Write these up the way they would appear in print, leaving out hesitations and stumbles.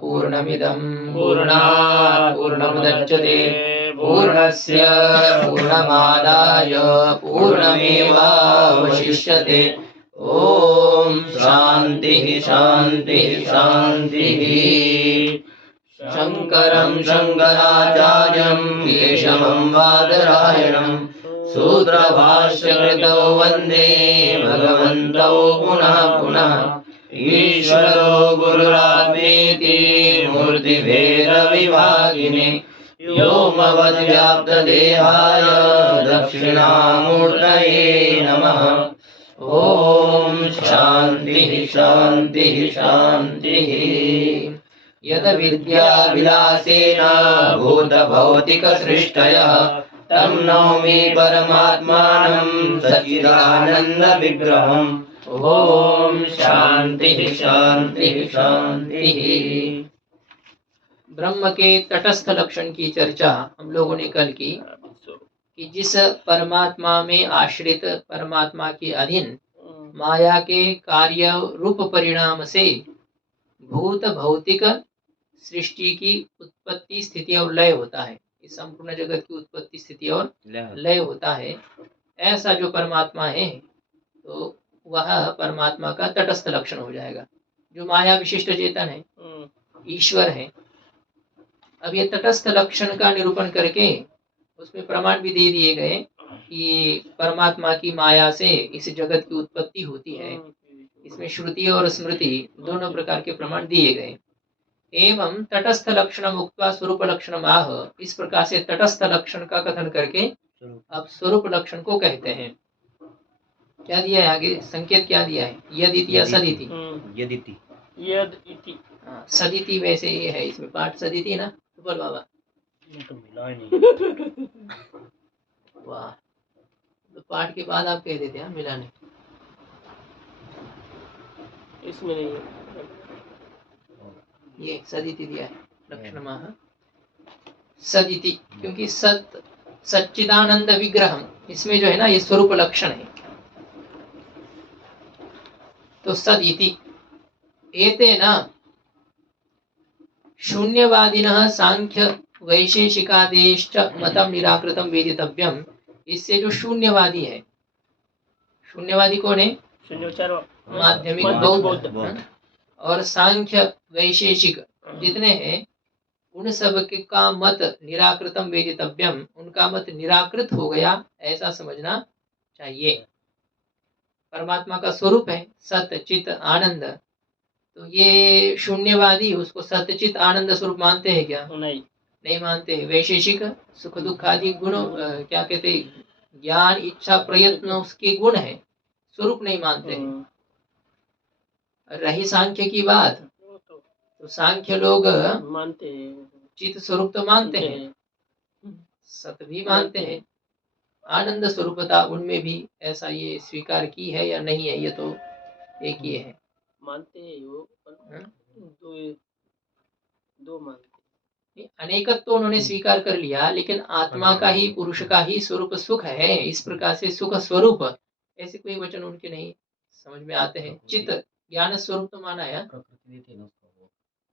पूर्णमिदं पूर्णात् पूर्णमुदच्यते पूर्णस्य पूर्णमादाय पूर्णमेवावशिष्यते। ओम शांति शांति शांतिः। शंकरं शंकराचार्यं केशवं बादरायणं सूत्रभाष्यकृतौ वन्दे भगवन्तौ पुनः पुनः। ईश्वरो गुरुरात्मेति मूर्तिभेदविभागिने व्योमवद्व्याप्तदेहाय दक्षिणामूर्तये नमः। ओम शांति शांति शांतिः। यद विद्याविलासेन भूतभौतिकसृष्टयः तं नौमि परमात्मानं सच्चिदानन्दविग्रहम्। ओम शांति शांति शांतिः। ब्रह्म के तटस्थ लक्षण की चर्चा हम लोगों ने कल की कि जिस परमात्मा में आश्रित परमात्मा के अधीन माया के कार्य रूप परिणाम से भूत भौतिक सृष्टि की उत्पत्ति स्थिति और लय होता है। इस संपूर्ण जगत की उत्पत्ति स्थिति और लय होता है। ऐसा जो परमात्मा है तो वह परमात्मा का तटस्थ लक्षण हो जाएगा। जो माया विशिष्ट चेतन है, ईश्वर है। अब ये तटस्थ लक्षण का निरूपण करके उसमें प्रमाण भी दे दिए गए कि परमात्मा की माया से इस जगत की उत्पत्ति होती है। इसमें श्रुति और स्मृति दोनों प्रकार के प्रमाण दिए गए। एवं तटस्थ लक्षण उक्त्वा स्वरूप लक्षण आह, इस प्रकार से तटस्थ लक्षण का कथन करके अब स्वरूप लक्षण को कहते हैं। क्या दिया है आगे? संकेत क्या दिया है? यदिति या सदिति? यदिति। यदिति। हाँ, सदिति वैसे ये है, इसमें पाठ सदिति ना। बोल बाबा। तो मिला ही नहीं। वाह, तो पाठ के बाद आप कह देते हैं मिला नहीं। इसमें नहीं है। ये सदिति दिया है लक्षण माह सदिति, क्योंकि सत सच्चिदानंद विग्रहम, इसमें जो है ना ये स्वरूप लक्षण है। तो सदिति एतेन शून्यवादिनः सांख्य वैशेषिकादेश्च मतम निराकृतम वेदितव्यम। इससे जो शून्यवादी है, शून्यवादी कौन है? शून्योच्चार माध्यमिक बौद्ध और सांख्य वैशेषिक जितने हैं उन सब का मत निराकृतम वेदितव्यम, उनका मत निराकृत हो गया ऐसा समझना चाहिए। परमात्मा का स्वरूप है सत्य चित आनंद, तो ये शून्यवादी उसको सत्य चित आनंद स्वरूप मानते हैं क्या? नहीं मानते। वैशेषिक सुख दुख आदि गुण क्या कहते, ज्ञान इच्छा प्रयत्न उसके गुण है, स्वरूप नहीं मानते हैं। रही सांख्य की बात, तो सांख्य लोग मानते हैं, चित स्वरूप तो मानते हैं, सत भी मानते हैं, आनंद स्वरूपता उनमें भी ऐसा ये स्वीकार की है या नहीं है, ये तो एक ही है। मानते हैं वो दो मानते, अनेकत्व तो उन्होंने स्वीकार कर लिया, लेकिन आत्मा का ही पुरुष का ही स्वरूप सुख है, इस प्रकार से सुख स्वरूप ऐसे कोई वचन उनके नहीं समझ में आते हैं। चित ज्ञान स्वरूप तो माना है।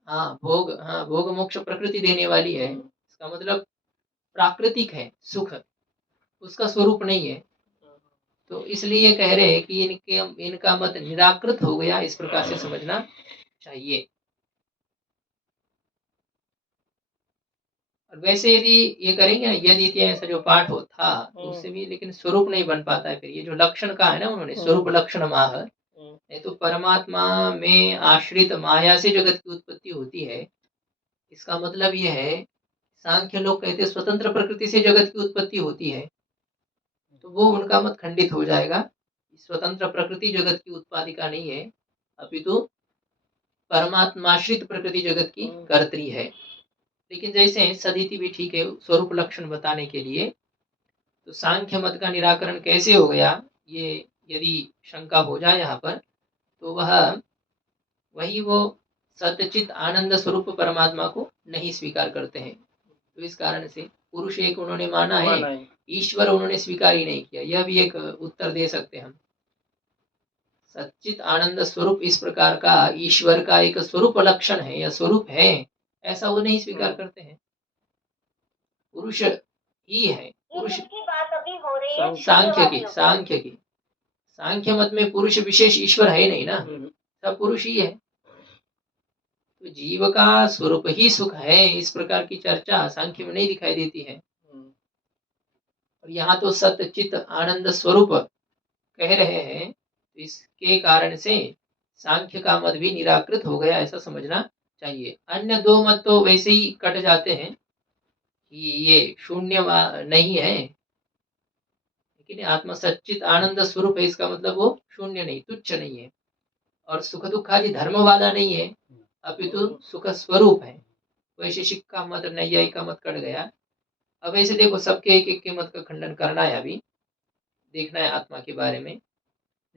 हाँ भोग मोक्ष प्रकृति देने वाली है, इसका मतलब प्राकृतिक है सुख, उसका स्वरूप नहीं है। तो इसलिए कह रहे हैं कि इनका मत निराकृत हो गया, इस प्रकार से समझना चाहिए। और वैसे यदि ये करेंगे ना, यदि ऐसा जो पाठ हो था उससे भी लेकिन स्वरूप नहीं बन पाता है। फिर ये जो लक्षण का है ना उन्होंने स्वरूप लक्षण माह, नहीं तो परमात्मा में आश्रित माया से जगत की उत्पत्ति होती है, इसका मतलब ये है। सांख्य लोग कहते हैं स्वतंत्र प्रकृति से जगत की उत्पत्ति होती है, तो वो उनका मत खंडित हो जाएगा। स्वतंत्र प्रकृति जगत की उत्पादिका नहीं है, अपितु परमात्माश्रित प्रकृति जगत की कर्त्री है। लेकिन जैसे सदिति भी ठीक है स्वरूप लक्षण बताने के लिए, तो सांख्य मत का निराकरण कैसे हो गया, ये यदि शंका हो जाए यहाँ पर, तो वही वो सत्यचित आनंद स्वरूप परमात्मा को नहीं स्वीकार करते हैं। तो इस कारण से पुरुष एक उन्होंने माना है, ईश्वर उन्होंने स्वीकार ही नहीं किया। यह भी एक उत्तर दे सकते हम। सच्चित आनंद स्वरूप इस प्रकार का ईश्वर का एक स्वरूप लक्षण है या स्वरूप है, ऐसा वो नहीं स्वीकार करते हैं। पुरुष ही है। पुरुष किसकी बात अभी हो रही है? सांख्य की सांख्य मत में पुरुष विशेष ईश्वर है नहीं ना, सब पुरुष ही है। तो जीव का स्वरूप ही सुख है, इस प्रकार की चर्चा सांख्य में नहीं दिखाई देती है। और यहाँ तो सच्चित आनंद स्वरूप कह रहे हैं, इसके कारण से सांख्य का मत भी निराकृत हो गया, ऐसा समझना चाहिए। अन्य दो मत तो वैसे ही कट जाते हैं कि ये शून्य नहीं है, लेकिन आत्मा सच्चित आनंद स्वरूप है, इसका मतलब वो शून्य नहीं, तुच्छ नहीं है, और सुख दुख आदि धर्म वाला नहीं है, अपितु सुख स्वरूप है। वैशेषिक का मत, नैयायिक का मत कट गया। अब ऐसे देखो, सबके एक एक के मत का खंडन करना है, अभी देखना है आत्मा के बारे में।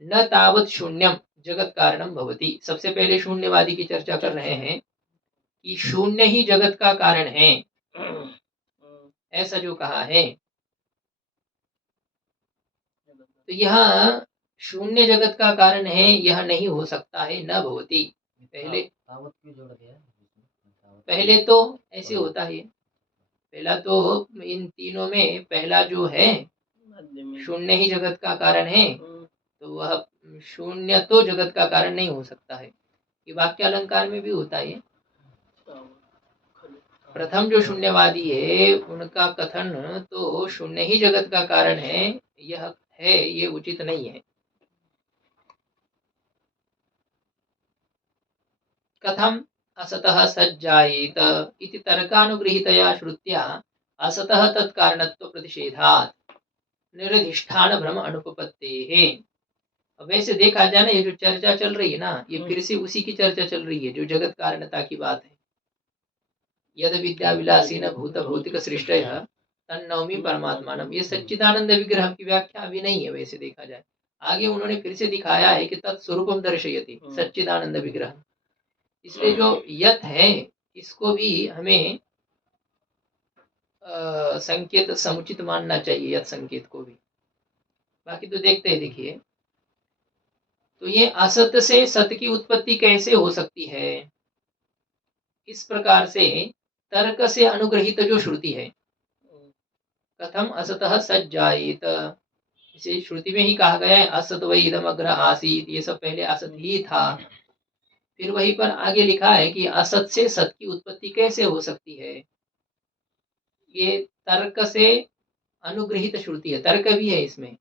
न तावत शून्यम जगत कारणम भवति। सबसे पहले शून्यवादी की चर्चा कर रहे हैं कि शून्य ही जगत का कारण है, ऐसा जो कहा है, तो यह शून्य जगत का कारण है, यह नहीं हो सकता है, न भवति। पहले तो ऐसे होता है, पहला तो इन तीनों में पहला जो है शून्य ही जगत का कारण है, तो वह शून्य तो जगत का कारण नहीं हो सकता है। ये वाक्य अलंकार में भी होता है। प्रथम जो शून्यवादी है उनका कथन तो शून्य ही जगत का कारण है, यह है, ये उचित नहीं है। कथम असतः सज्जायेत इति तर्कानुगृहीतया श्रुत्या असतः तत्कारणत्व प्रतिषेधात् निरधिष्ठान भ्रम अनुपपत्तेः। अब वैसे देखा जाए ना, ये जो चर्चा चल रही है ना, ये फिर से उसी की चर्चा चल रही है जो जगत कारणता की बात है। यद विद्या विलासीन भूत भौतिक सृष्टयः तन्नौमि परमात्मानम। ये सच्चिदानंद विग्रह की व्याख्या अभी नहीं है, वैसे देखा जाए। आगे उन्होंने फिर से दिखाया है कि तत्स्वरूपम दर्शयति सच्चिदानंद विग्रह। इसलिए जो यत है इसको भी हमें संकेत समुचित मानना चाहिए, यत संकेत को भी। बाकी तो देखते हैं, देखिए। तो ये असत से सत की उत्पत्ति कैसे हो सकती है? इस प्रकार से तर्क से अनुग्रहित जो श्रुति है, कथम असतः सज्जायेत, इसे श्रुति में ही कहा गया है, असत वै इदम अग्र आसीत, ये सब पहले असत ही था। फिर वहीं पर आगे लिखा है कि असत से सत की उत्पत्ति कैसे हो सकती है? ये तर्क से अनुग्रहित श्रुति है, तर्क भी है इसमें।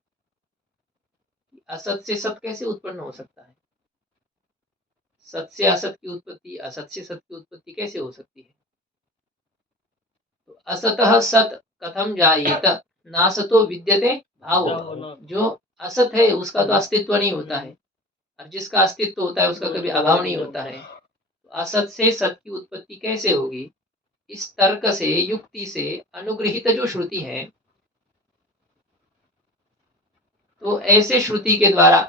असत से सत कैसे उत्पन्न हो सकता है? सत से असत की उत्पत्ति, असत से सत की उत्पत्ति कैसे हो सकती है? तो असतः सत कथम जायेत, नासतो विद्यते भावो। जो असत है उसका तो अस्तित्व नहीं होता है, और जिसका अस्तित्व होता है उसका कभी अभाव नहीं होता है। तो असत से सत की उत्पत्ति कैसे होगी? इस तर्क से, युक्ति से अनुग्रहित जो श्रुति है, तो ऐसे श्रुति के द्वारा,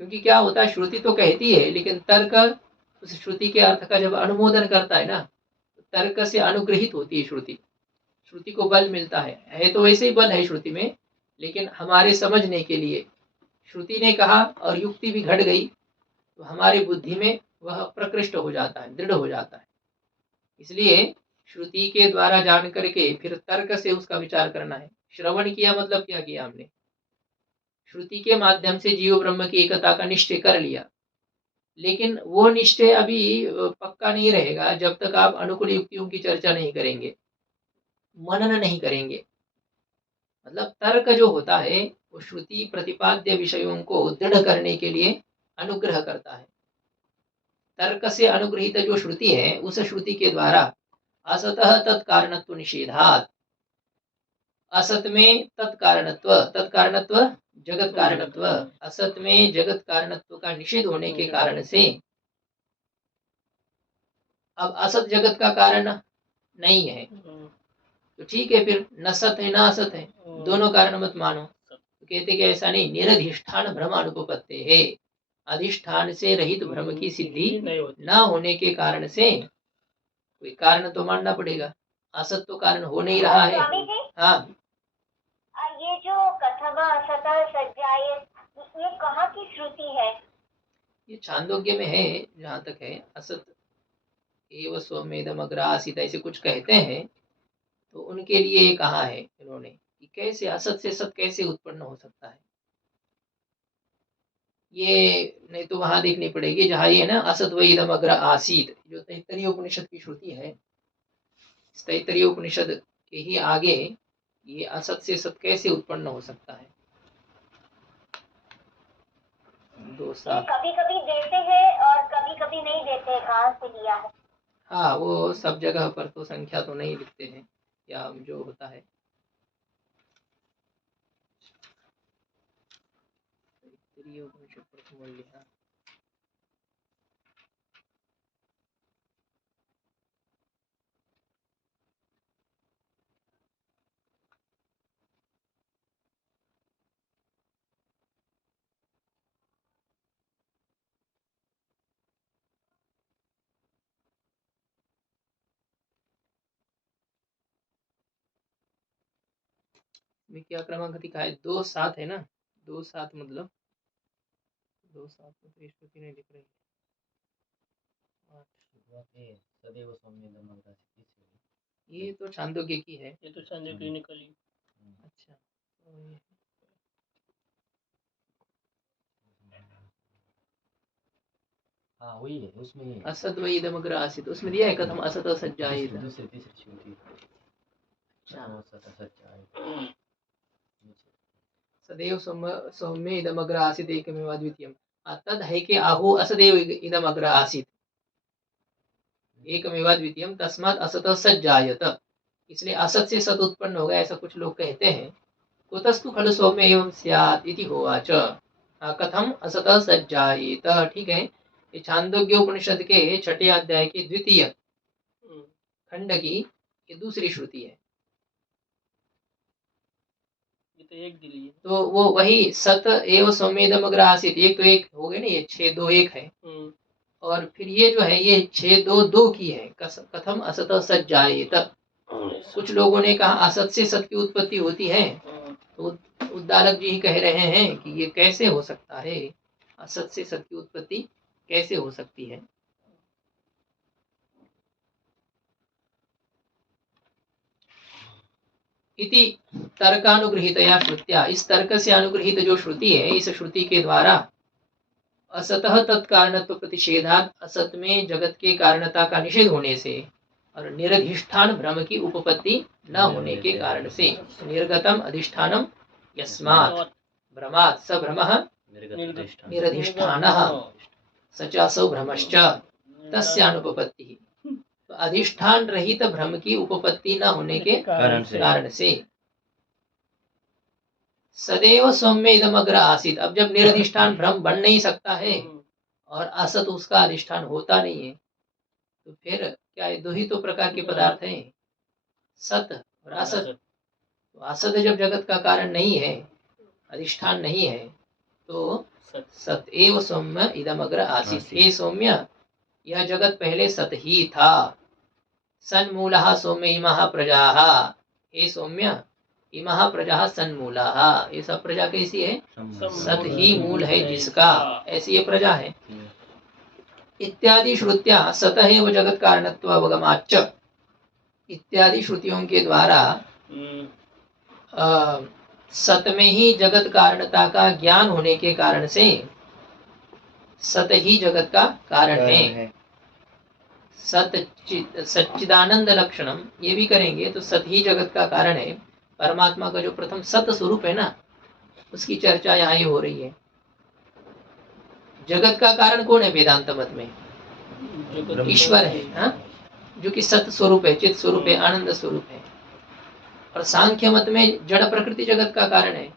क्योंकि क्या होता है, श्रुति तो कहती है लेकिन तर्क उस श्रुति के अर्थ का जब अनुमोदन करता है ना, तो तर्क से अनुग्रहित होती है श्रुति, श्रुति को बल मिलता है तो वैसे ही बल है श्रुति में, लेकिन हमारे समझने के लिए श्रुति ने कहा और युक्ति भी घट गई, तो हमारी बुद्धि में वह प्रकृष्ट हो जाता है, दृढ़ हो जाता है। इसलिए श्रुति के द्वारा जान करके फिर तर्क से उसका विचार करना है। श्रवण किया मतलब क्या किया हमने? श्रुति के माध्यम से जीव ब्रह्म की एकता का निश्चय कर लिया, लेकिन वो निश्चय अभी पक्का नहीं रहेगा जब तक आप अनुकूल युक्तियों की चर्चा नहीं करेंगे, मनन नहीं करेंगे। मतलब तर्क जो होता है वो श्रुति प्रतिपाद्य विषयों को दृढ़ करने के लिए अनुग्रह करता है। तर्क से अनुग्रहित जो श्रुति है, उस श्रुति के द्वारा असतः तत्कारणत्व निषेधात्, असत में तत्कारणत्व, तत्कारणत्व जगत कारणत्व, असत में जगत कारणत्व का निषेध होने के कारण से अब असत जगत का कारण नहीं है, तो ठीक है, फिर न सत है न असत है, दोनों कारण मत मानो। तो कहते कि ऐसा नहीं, निरधिष्ठान भ्रम अनुपपत्ति है, अधिष्ठान से रहित भ्रम की सिद्धि न होने के कारण से कोई कारण तो मानना पड़ेगा, असत तो कारण हो नहीं रहा है। हाँ, ये जो कथम असत सज्जायेत, ये कहाँ की श्रुति है? ये छांदोग्य में है, जहाँ तक है असत एव स्वमेदम अग्र आसीत ऐसे कुछ कहते हैं, तो उनके लिए ये कहा है इन्होंने कि कैसे असत से सत कैसे उत्पन्न हो सकता है। ये नहीं तो वहां देखनी पड़ेगी जहाँ ये ना असत व इदम अग्र आसीत, जो तैत्तरीय उपनिषद की श्रुति है, इस तैत्तरीय उपनिषद के ही आगे ये असत से सत कैसे उत्पन्न हो सकता है। दो ये सात, कभी कभी देते हैं और कभी कभी नहीं देते, कहाँ से लिया है? हाँ वो सब जगह पर तो संख्या तो नहीं लिखते हैं, या जो होता है तैत्तरीय उपनिषद प्रथम मूल्य, हाँ। में क्या क्रमांक दिखा है? 2-7 है ना, 2-7 मतलब 2-7 में तो स्थिति नहीं दिख रही। सदैव सौम्येदम अग्र आसीत। ये तो छांदोग्य की है। ये तो चांदी की निकली। अच्छा, तो ये हाँ वही है, उसमें ही है। असत व इदम अग्र आसीत, उसमें दिया है कथम असत सज्जायेत। दूसरी तीसरी श्रुति। अच्छा, असत सज्जायेत। सदैव सौम्य इदम अग्र आसीत एकमेव अद्वितीयम। तद है कि आहु असदेव इदम अग्र आसीत एकमेव अद्वितीयम तस्मात् असत सज्जायत। इसलिए असत से सत उत्पन्न हो गया, ऐसा कुछ लोग कहते हैं। कुतस्तु खलु सौम्य एवं स्यात् इति होवाच। कथम असत सज्जायेत, ठीक है। ये छांदोग्य उपनिषद के 6 अध्याय के द्वितीय खंड की ये दूसरी श्रुति है। ये तो एक दिली है। तो वो वही सत एव सौम्येदम अग्र आसीत, एक तो एक हो गए ना, ये 6-2-1 है। और फिर ये जो है ये 6-2-2 की है, कथम असत सज्जायेत। कुछ लोगों ने कहा असत से सत की उत्पत्ति होती है, तो उद्दालक जी कह रहे हैं कि ये कैसे हो सकता है, असत से सत की उत्पत्ति कैसे हो सकती है। इति तर्कानुगृहीतया श्रुत्या, इस तर्क से अनुगृहित जो श्रुति है, इस श्रुति के द्वारा असतः तत्कारणत्व प्रतिषेधात, असत में जगत के कारणता का निषेध होने से, और निरधिष्ठान भ्रम की उपपत्ति न होने के कारण से, निर्गतम अधिष्ठानम यस्मात् भ्रमात् स भ्रमः निरधिष्ठानः स च असौ भ्रमश्च तस्यानुपपत्तिः। तो अधिष्ठान रहित भ्रम की उपपत्ति न होने के कारण से सदैव सौम्य इदम अग्र आसीत। अब जब निरधिष्ठान भ्रम बन नहीं सकता है और असत उसका अधिष्ठान होता नहीं है, तो फिर क्या ये दो ही तो प्रकार के पदार्थ हैं, सत और असत। तो असत जब जगत का कारण नहीं है, अधिष्ठान नहीं है, तो सत एव सौम्य इदम अग्र आसीत। हे सौम्य, यह जगत पहले सत ही था। सन्मूलः सौम्य इमः प्रजाः, हे सौम्य इमः प्रजाः सन्मूलः, ये सब प्रजा कैसी है? सत ही मूल है जिसका, ऐसी ये प्रजा है। इत्यादि श्रुत्या सतः एव जगत कारणत्व अवगमाच्च, इत्यादि श्रुतियों के द्वारा सत में ही जगत कारणता का ज्ञान होने के कारण से सत ही जगत का कारण है। सच्चिदानंद लक्षणम, ये भी करेंगे तो सत ही जगत का कारण है। परमात्मा का जो प्रथम सत स्वरूप है ना, उसकी चर्चा यहाँ ही हो रही है। जगत का कारण कौन है वेदांत मत में? ईश्वर है, हा? जो कि सत स्वरूप है, चित स्वरूप है, आनंद स्वरूप है। और सांख्य मत में जड़ प्रकृति जगत का कारण है।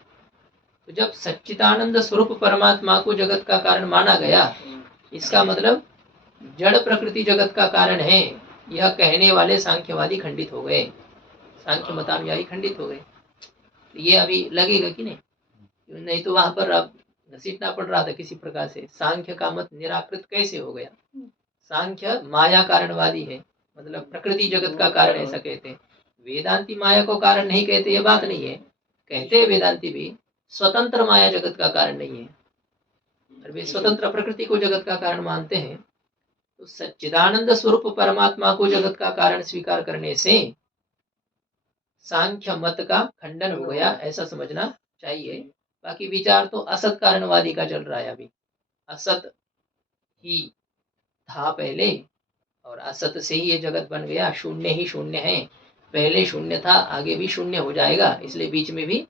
तो जब सच्चिदानंद स्वरूप परमात्मा को जगत का कारण माना गया, इसका मतलब जड़ प्रकृति जगत का कारण है, यह कहने वाले सांख्यवादी खंडित हो गए, सांख्य मतानुयायी खंडित हो गए। ये अभी लगेगा कि नहीं तो वहां पर अब घसीटना पड़ रहा था किसी प्रकार से। सांख्य का मत निराकृत कैसे हो गया? सांख्य माया कारणवादी है, मतलब प्रकृति जगत का कारण ऐसा कहते हैं। वेदांती माया को कारण नहीं कहते, ये बात नहीं है। कहते हैं वेदांती भी स्वतंत्र माया जगत का कारण नहीं है, और वे स्वतंत्र प्रकृति को जगत का कारण मानते हैं, तो सच्चिदानंद स्वरूप परमात्मा को जगत का कारण स्वीकार करने से सांख्य मत का खंडन हो गया, ऐसा समझना चाहिए। बाकी विचार तो असत कारणवादी का चल रहा है अभी। असत ही था पहले और असत से ही ये जगत बन गया, शून्य ही शून्य है, पहले शून्य था आगे भी शून्य हो जाएगा, इसलिए बीच में भी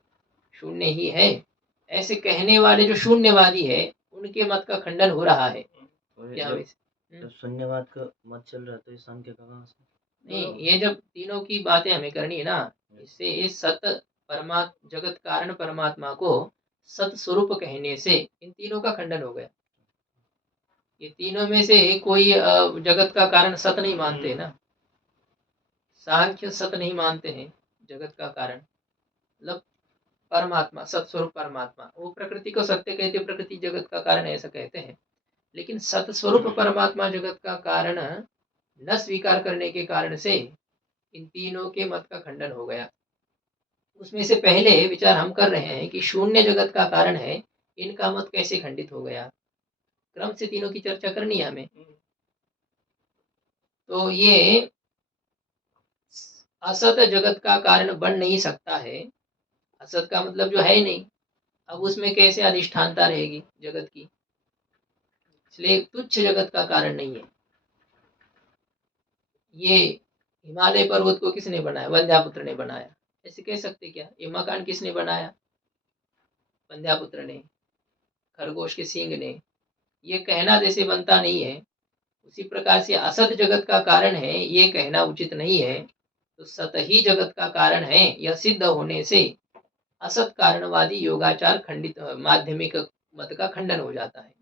शून्य ही है, ऐसे कहने वाले जो शून्यवादी है उनके मत का खंडन हो रहा है। क्या जब शून्यवाद का मत चल रहा है तो ये सांख्य का कहाँ से? नहीं, ये जब तीनों की बातें हमें करनी है ना, इससे इस सत परमात्मा जगत कारण परमात्मा को सत स्वरूप कहने से इन तीनों का खंडन हो गया। ये तीनों में से कोई जगत का कारण सत नहीं मानते ना, सांख्य सत नहीं मानते हैं जगत का कारण, मतलब परमात्मा सत स्वरूप परमात्मा, वो प्रकृति को सत्य कहते, प्रकृति जगत का कारण ऐसा कहते हैं, लेकिन सत स्वरूप परमात्मा जगत का कारण न स्वीकार करने के कारण से इन तीनों के मत का खंडन हो गया। उसमें से पहले विचार हम कर रहे हैं कि शून्य जगत का कारण है, इनका मत कैसे खंडित हो गया, क्रम से तीनों की चर्चा करनी है हमें। तो ये असत जगत का कारण बन नहीं सकता है, असत का मतलब जो है ही नहीं, अब उसमें कैसे अधिष्ठानता रहेगी जगत की, इसलिए तुच्छ जगत का कारण नहीं है। ये हिमालय पर्वत को किसने बनाया, वंध्यापुत्र ने बनाया, ऐसे कह सकते क्या? ये मकान किसने बनाया, वंध्यापुत्र ने, खरगोश के सींग ने, ये कहना जैसे बनता नहीं है, उसी प्रकार से असत जगत का कारण है ये कहना उचित नहीं है। तो सत ही जगत का कारण है यह सिद्ध होने से असत कारणवादी योगाचार खंडित, माध्यमिक मत का खंडन हो जाता है।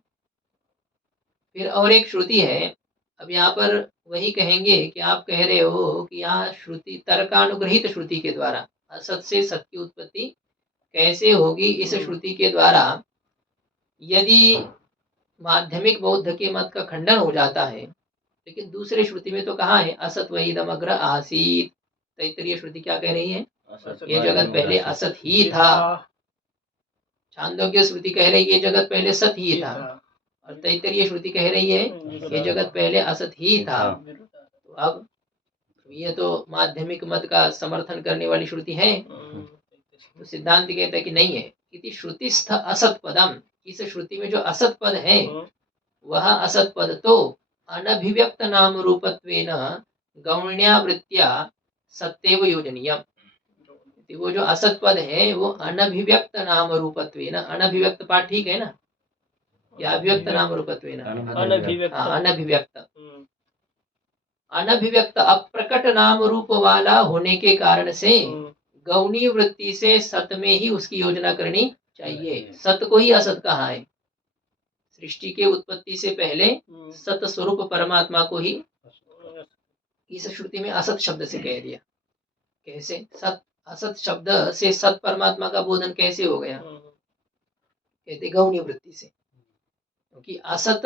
फिर और एक श्रुति है, अब यहाँ पर वही कहेंगे कि आप कह रहे हो कि यहाँ श्रुति तर्कानुग्रहित श्रुति के द्वारा असत से सत की उत्पत्ति कैसे होगी, इस श्रुति के द्वारा यदि माध्यमिक बौद्ध के मत का खंडन हो जाता है, लेकिन दूसरे श्रुति में तो कहा है असत वही इदमग्र आसीत, तैत्तरीय श्रुति क्या कह रही है, ये जगत पहले असत ही था। छांदोग्य श्रुति कह रही है ये जगत पहले सत ही था, और तैत्तरीय श्रुति कह रही है ये जगत पहले असत ही था। तो अब ये तो माध्यमिक मत का समर्थन करने वाली श्रुति है, तो सिद्धांत कहता है कि नहीं है, इति श्रुतिस्थ असत पदम, इस श्रुति में जो असत पद है वह असत पद तो अनभिव्यक्त नाम रूपत्वेन गौण्यावृत्त्या सत्येव योजनीयम। वो जो असत पद है वो अनभिव्यक्त नाम रूपत्वेन, अनभिव्यक्त पाठ ठीक है ना, या अभिव्यक्त नाम रूपत्वेन, अनभिव्यक्त, अनभिव्यक्त अप्रकट नाम रूप वाला होने के कारण से गौणी वृत्ति से सत में ही उसकी योजना करनी चाहिए। सत को ही असत कहा है, सृष्टि के उत्पत्ति से पहले सत स्वरूप परमात्मा को ही इस श्रुति में असत शब्द से कह दिया। कैसे सत, असत शब्द से सत परमात्मा का बोधन कैसे हो गया, कहते गौणी वृत्ति से, क्योंकि असत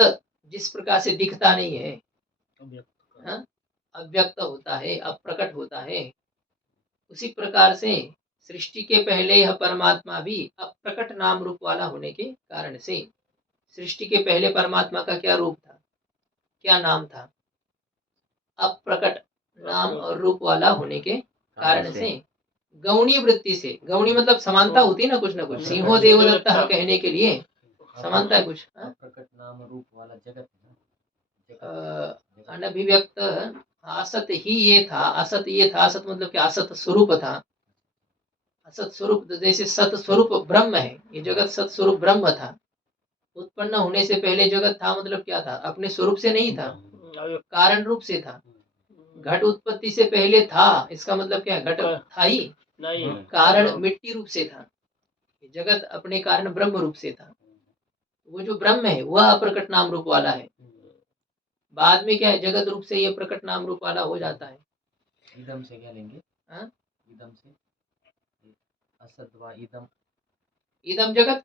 जिस प्रकार से दिखता नहीं है, अव्यक्त होता है, अप्रकट होता है, उसी प्रकार से सृष्टि के पहले यह परमात्मा भी अप्रकट नाम रूप वाला होने के कारण से, सृष्टि के पहले परमात्मा का क्या रूप था, क्या नाम था, अप्रकट नाम और रूप वाला होने के कारण से गौणी वृत्ति से, गौणी मतलब समानता होती है ना कुछ सिंहो देवदत्ता कहने के लिए समानता है कुछ, प्रकट नाम रूप वाला जगत, अनभिव्यक्त असत ही ये था, असत ये था, असत मतलब क्या, असत स्वरूप था, असत स्वरूप जैसे सत स्वरूप ब्रह्म है, ये जगत सत स्वरूप ब्रह्म था, उत्पन्न होने से पहले जगत था, मतलब क्या था, अपने स्वरूप से नहीं था, कारण रूप से था। घट उत्पत्ति से पहले था, इसका मतलब क्या, घट था ही नहीं, कारण मिट्टी रूप से था, जगत अपने कारण ब्रह्म रूप से था, वो जो ब्रह्म है वह अप्रकट नाम रूप वाला है, बाद में क्या है जगत रूप से ये प्रकट नाम रूप वाला हो जाता है। इदम से क्या लेंगे, इदम से असत व इदम, इदम जगत,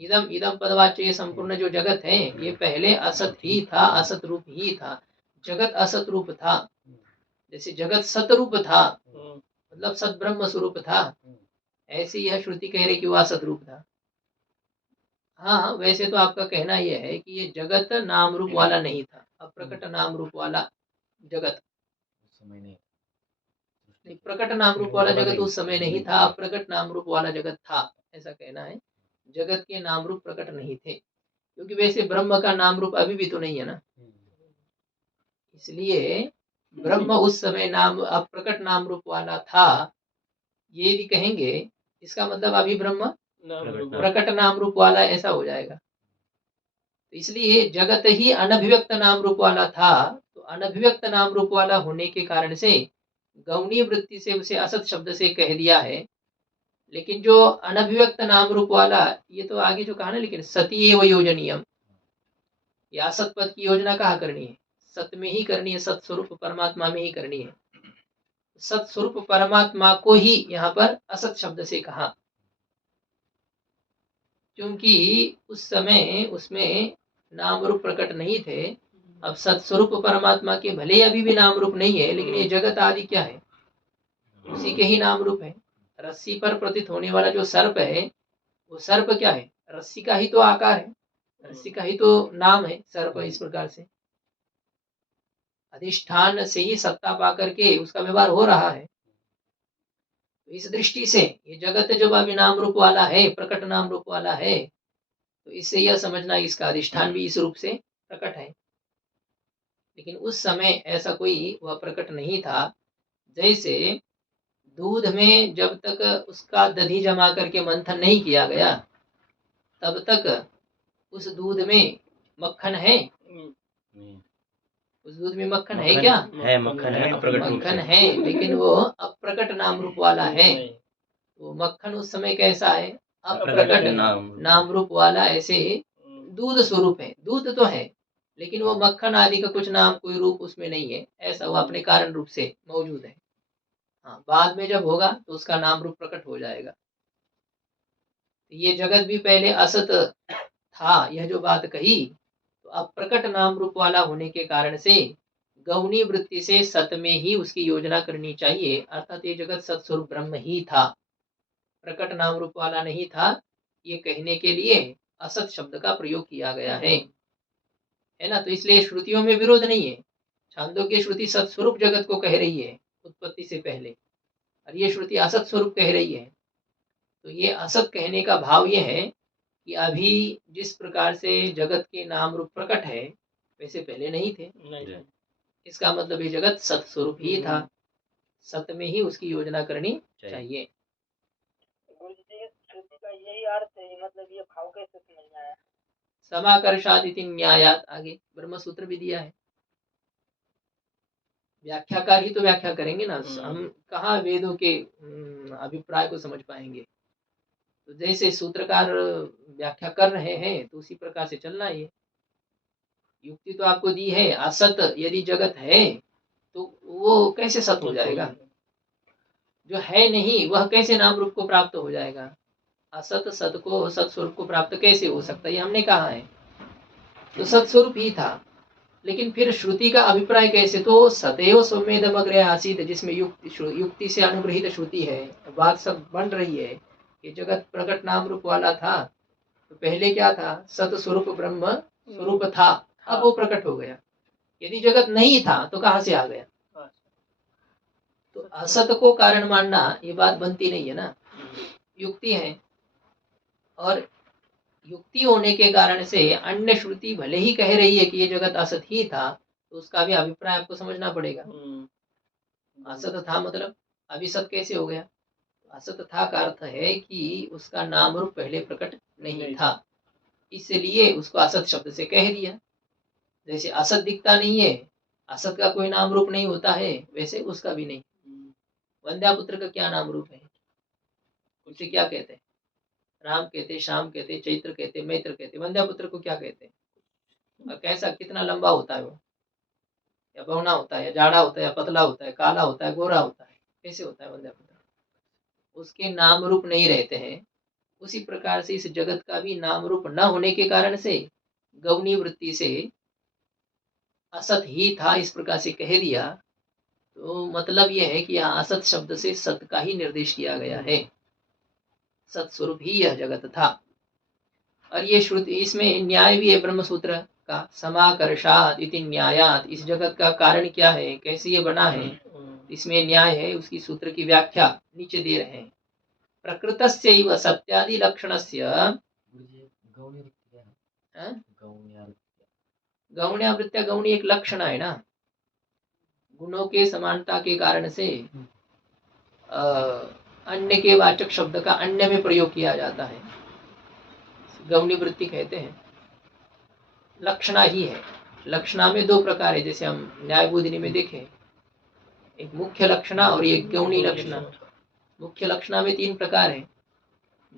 इदम इदम पदवाच्य ये संपूर्ण जो जगत है ये पहले असत ही था, असत रूप ही था, जगत असत रूप था, जैसे जगत सत रूप था मतलब सत ब्रह्म स्वरूप था, ऐसे यह श्रुति कह रही कि वह असत रूप था, हाँ, वैसे तो आपका कहना यह है कि ये जगत नाम रूप वाला नहीं था, अप्रकट नाम रूप वाला जगत। उस समय नहीं नहीं, प्रकट नाम रूप वाला जगत उस समय नहीं था, अप्रकट नाम रूप वाला जगत था, ऐसा कहना है। जगत के नाम रूप प्रकट नहीं थे, क्योंकि वैसे ब्रह्म का नाम रूप अभी भी तो नहीं है ना, इसलिए ब्रह्म उस समय नाम अप्रकट नाम रूप वाला था, ये भी कहेंगे, इसका मतलब अभी ब्रह्म नाम प्रकट रूप नाम। प्रकट नाम रूप वाला ऐसा हो जाएगा। तो इसलिए जगत ही अनभिव्यक्त नाम रूप वाला था, तो अनभिव्यक्त नाम रूप वाला होने के कारण से गौणी वृत्ति से उसे असत शब्द से कह दिया है। लेकिन जो अनभिव्यक्त नाम रूप वाला, ये तो आगे जो कहा ना, लेकिन सती एवं योजनीयम, ये असत पद की योजना कहाँ करनी है, सत में ही करनी है, सत्स्वरूप परमात्मा में ही करनी है। सत्स्वरूप परमात्मा को ही यहाँ पर असत शब्द से कहा, क्योंकि उस समय उसमें नाम रूप प्रकट नहीं थे। अब सत्स्वरूप परमात्मा के भले अभी भी नाम रूप नहीं है, लेकिन ये जगत आदि क्या है, उसी के ही नाम रूप है। रस्सी पर प्रतीत होने वाला जो सर्प है, वो सर्प क्या है, रस्सी का ही तो आकार है, रस्सी का ही तो नाम है सर्प। इस प्रकार से अधिष्ठान से ही सत्ता पा करके उसका व्यवहार हो रहा है। तो इस दृष्टि से ये जगत जब अभी नाम रूप वाला है, प्रकट नाम रूप वाला है, तो इससे यह समझना इसका अधिष्ठान भी इस रूप से प्रकट है। लेकिन उस समय ऐसा कोई वह प्रकट नहीं था। जैसे दूध में जब तक उसका दधी जमा करके मंथन नहीं किया गया, तब तक उस दूध में मक्खन है, उस दूध में मक्खन है क्या, है, मक्खन है, अप्रकट रूप मक्खन से। है, लेकिन वो अप्रकट नाम रूप वाला है। तो मक्खन उस समय कैसा है, अप्रकट नाम रूप वाला, ऐसे दूध स्वरूप है, दूध तो है, लेकिन वो मक्खन आदि का कुछ नाम कोई रूप उसमें नहीं है, ऐसा वो अपने कारण रूप से मौजूद है। हाँ, बाद में जब होगा तो उसका नाम रूप प्रकट हो जाएगा। ये जगत भी पहले असत था, यह जो बात कही, तो अप्रकट नाम रूप वाला होने के कारण से गौणी वृत्ति से सत में ही उसकी योजना करनी चाहिए, अर्थात ये जगत सत्स्वरूप ब्रह्म ही था, प्रकट नाम रूप वाला नहीं था, ये कहने के लिए असत शब्द का प्रयोग किया गया है ना। तो इसलिए श्रुतियों में विरोध नहीं है। छांदोग्य श्रुति सत्स्वरूप जगत को कह रही है उत्पत्ति से पहले, और ये श्रुति असत स्वरूप कह रही है। तो ये असत कहने का भाव ये है कि अभी जिस प्रकार से जगत के नाम रूप प्रकट है, वैसे पहले नहीं थे। इसका मतलब ये जगत सत स्वरूप ही था, सत में ही उसकी योजना करनी चाहिए। यही अर्थ है, मतलब ये भाव कैसे समझ में आया। समाकर्षादिति न्यायात, आगे ब्रह्म सूत्र भी दिया है। व्याख्याकार ही तो व्याख्या करेंगे ना, हम कहाँ वेदों के अभिप्राय को समझ पाएंगे। तो जैसे सूत्रकार व्याख्या कर रहे हैं तो उसी प्रकार से चलना है। युक्ति तो आपको दी है, असत यदि जगत है तो वो कैसे सत हो जाएगा, जो है नहीं वह कैसे नाम रूप को प्राप्त हो जाएगा। असत सत को सत्स्वरूप को प्राप्त कैसे हो सकता है, ये हमने कहा है। तो सत्स्वरूप ही था, लेकिन फिर श्रुति का अभिप्राय कैसे, तो सतैव सौम्येदम अग्रे आसीत, जिसमें युक्ति से अनुग्रहित श्रुति है, बात सब बन रही है। ये जगत प्रकट नाम रूप वाला था, तो पहले क्या था, सत स्वरूप ब्रह्म स्वरूप था, अब वो प्रकट हो गया। यदि जगत नहीं था तो कहाँ से आ गया। तो असत को कारण मानना ये बात बनती नहीं है ना, युक्ति है, और युक्ति होने के कारण से अन्य श्रुति भले ही कह रही है कि ये जगत असत ही था, तो उसका भी अभिप्राय आपको समझना पड़ेगा। असत था मतलब अभी सत कैसे हो गया। असत था का अर्थ है कि उसका नाम रूप पहले प्रकट नहीं था, इसलिए उसको असत शब्द से कह दिया। जैसे असत दिखता नहीं है, असत का कोई नाम रूप नहीं होता है, वैसे उसका भी नहीं। वंद्यापुत्र का क्या नाम रूप है, उसे क्या कहते हैं, राम कहते, श्याम कहते, चैत्र कहते, मैत्र कहते, वंद्यापुत्र को क्या कहते हैं, और कैसा कितना लंबा होता है वो, या बौना होता है, या जाड़ा होता है, या पतला होता है, काला होता है, गोरा होता है, कैसे होता है वंद्यापुत्र, उसके नाम रूप नहीं रहते हैं। उसी प्रकार से इस जगत का भी नाम रूप न होने के कारण से गौणी वृत्ति से असत ही था इस प्रकार से कह दिया। तो मतलब यह है कि यहाँ असत शब्द से सत का ही निर्देश किया गया है, सत स्वरूप ही यह जगत था। और ये श्रुति, इसमें न्याय भी है ब्रह्म सूत्र का, समाकर्षात् इति न्यायात्, इस जगत का कारण क्या है, कैसे ये बना है, इसमें न्याय है, उसकी सूत्र की व्याख्या नीचे दे रहे हैं। प्रकृतस्यैव सत्यादि लक्षणस्य गुरुजी गौण्यवृत्ति क्या है? हाँ? गौण्यवृत्ति गौण्यावृत्त्या, गौणी एक लक्षण है ना, गुणों के समानता के कारण से अन्य के वाचक शब्द का अन्य में प्रयोग किया जाता है, गौणी वृत्ति कहते हैं। लक्षणा ही है। लक्षणा में दो प्रकार है, जैसे हम न्यायबोधिनी में देखें, एक मुख्य लक्षणा और एक गौणी लक्षणा। मुख्य लक्षणा में 3 प्रकार है,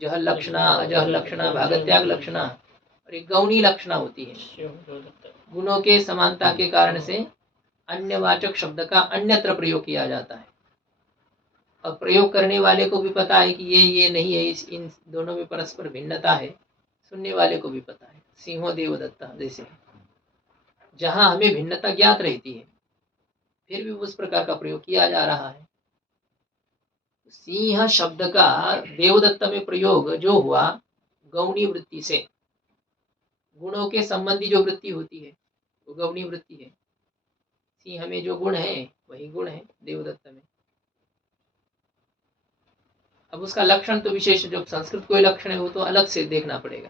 जह लक्षणा, अजह लक्षणा, भागत्याग लक्षणा, और एक गौणी लक्षणा होती है, गुणों के समानता के कारण से अन्य वाचक शब्द का अन्यत्र प्रयोग किया जाता है, और प्रयोग करने वाले को भी पता है कि ये नहीं है, इन दोनों में परस्पर भिन्नता है, सुनने वाले को भी पता है। सिंहो देवदत्ता जैसे, जहां हमें भिन्नता ज्ञात रहती है फिर भी उस प्रकार का प्रयोग किया जा रहा है। सिंह शब्द का देवदत्त में प्रयोग जो हुआ गौणी वृत्ति से, गुणों के संबंधी जो वृत्ति होती है वो गौणी वृत्ति है। सिंह में जो गुण है वही गुण है देवदत्त में। अब उसका लक्षण तो विशेष, जो संस्कृत कोई लक्षण है वो तो अलग से देखना पड़ेगा।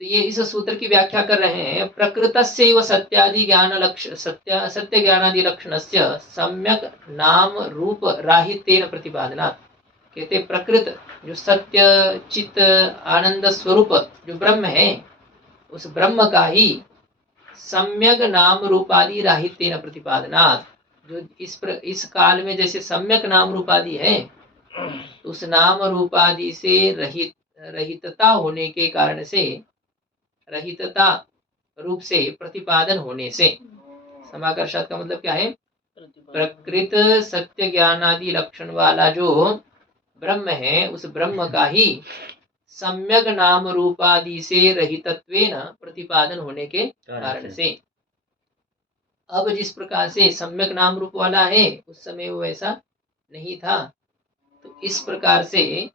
तो ये इस सूत्र की व्याख्या कर रहे हैं, प्रकृतस्यैव सत्यादि ज्ञान लक्ष्य सत्य ज्ञानादि लक्षणस्य सम्यक नाम रूप राहित्येन प्रतिपादनात्। कहते प्रकृत जो सत्य चित आनंद स्वरूप जो ब्रह्म है, उस ब्रह्म का ही सम्यक नाम रूपादि राहित्येन प्रतिपादनात्, जो इस काल में जैसे सम्यक नाम रूपादि है, तो उस नाम रूपादि से रहितता होने के कारण से, रहितता रूप से प्रतिपादन होने से, समाकर्षात् का मतलब क्या है, प्रकृत सत्य ज्ञान आदि लक्षण वाला जो ब्रह्म है, उस ब्रह्म का ही सम्यक नाम रूपादि से रहितत्वेन प्रतिपादन होने के कारण से। अब जिस प्रकार से सम्यक नाम रूप वाला है, उस समय वो ऐसा नहीं था, तो इस प्रकार से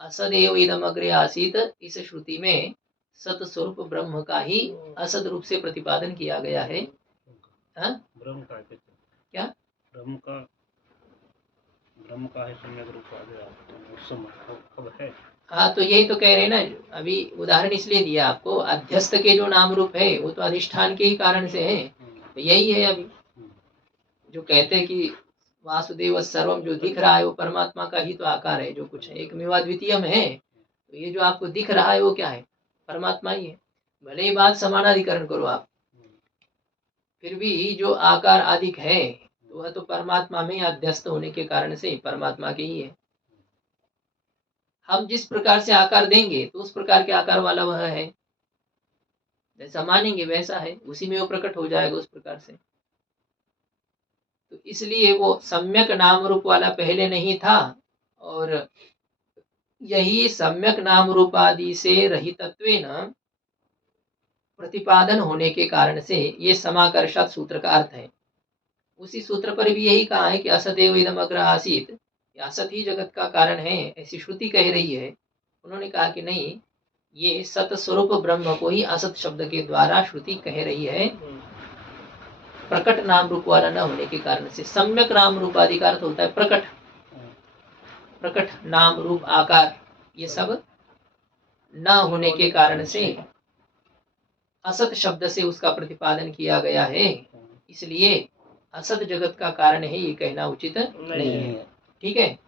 असदेव इदम अग्रे आसीत, इस श्रुति में सत स्वरूप ब्रह्म का ही असद रूप से प्रतिपादन किया गया है। ब्रह्म का क्या ब्रह्म का है सम्यक रूप आ गया उस समय अब है। हाँ, तो यही तो कह रहे हैं ना, अभी उदाहरण इसलिए दिया आपको, अध्यस्त के जो नाम रूप है वो तो अधिष्ठान के ही कारण से है, तो यही है। अभी जो कहते हैं कि वासुदेव सर्वम, जो दिख रहा है वो परमात्मा का ही तो आकार है, जो कुछ है एक द्वितीय में है, तो ये जो आपको दिख रहा है वो क्या है, परमात्मा ही है। भले ही बात समानाधिकरण करो आप, फिर भी जो आकार आदिक है वह तो परमात्मा में अध्यस्त होने के कारण से परमात्मा के ही है। हम जिस प्रकार से आकार देंगे तो उस प्रकार के आकार वाला वह है, जैसा मानेंगे वैसा है, उसी में वो प्रकट हो जाएगा उस प्रकार से। तो इसलिए वो सम्यक नाम रूप वाला पहले नहीं था, और यही सम्यक नाम रूप आदि से रहितत्वेन प्रतिपादन होने के कारण से ये समाकर्षात् सूत्र का अर्थ है। उसी सूत्र पर भी यही कहा है कि असदेव इदम अग्र आसीत, असत ही जगत का कारण है, ऐसी श्रुति कह रही है। उन्होंने कहा कि नहीं, ये सत स्वरूप ब्रह्म को ही असत शब्द के द्वारा श्रुति कह रही है, प्रकट नाम रूप वाला न होने के कारण से। सम्यक नाम रूप आदि का अर्थ होता है प्रकट, प्रकट नाम रूप आकार, ये सब न होने के कारण से असत शब्द से उसका प्रतिपादन किया गया है, इसलिए असत जगत का कारण है, ये कहना उचित नहीं है। ठीक है।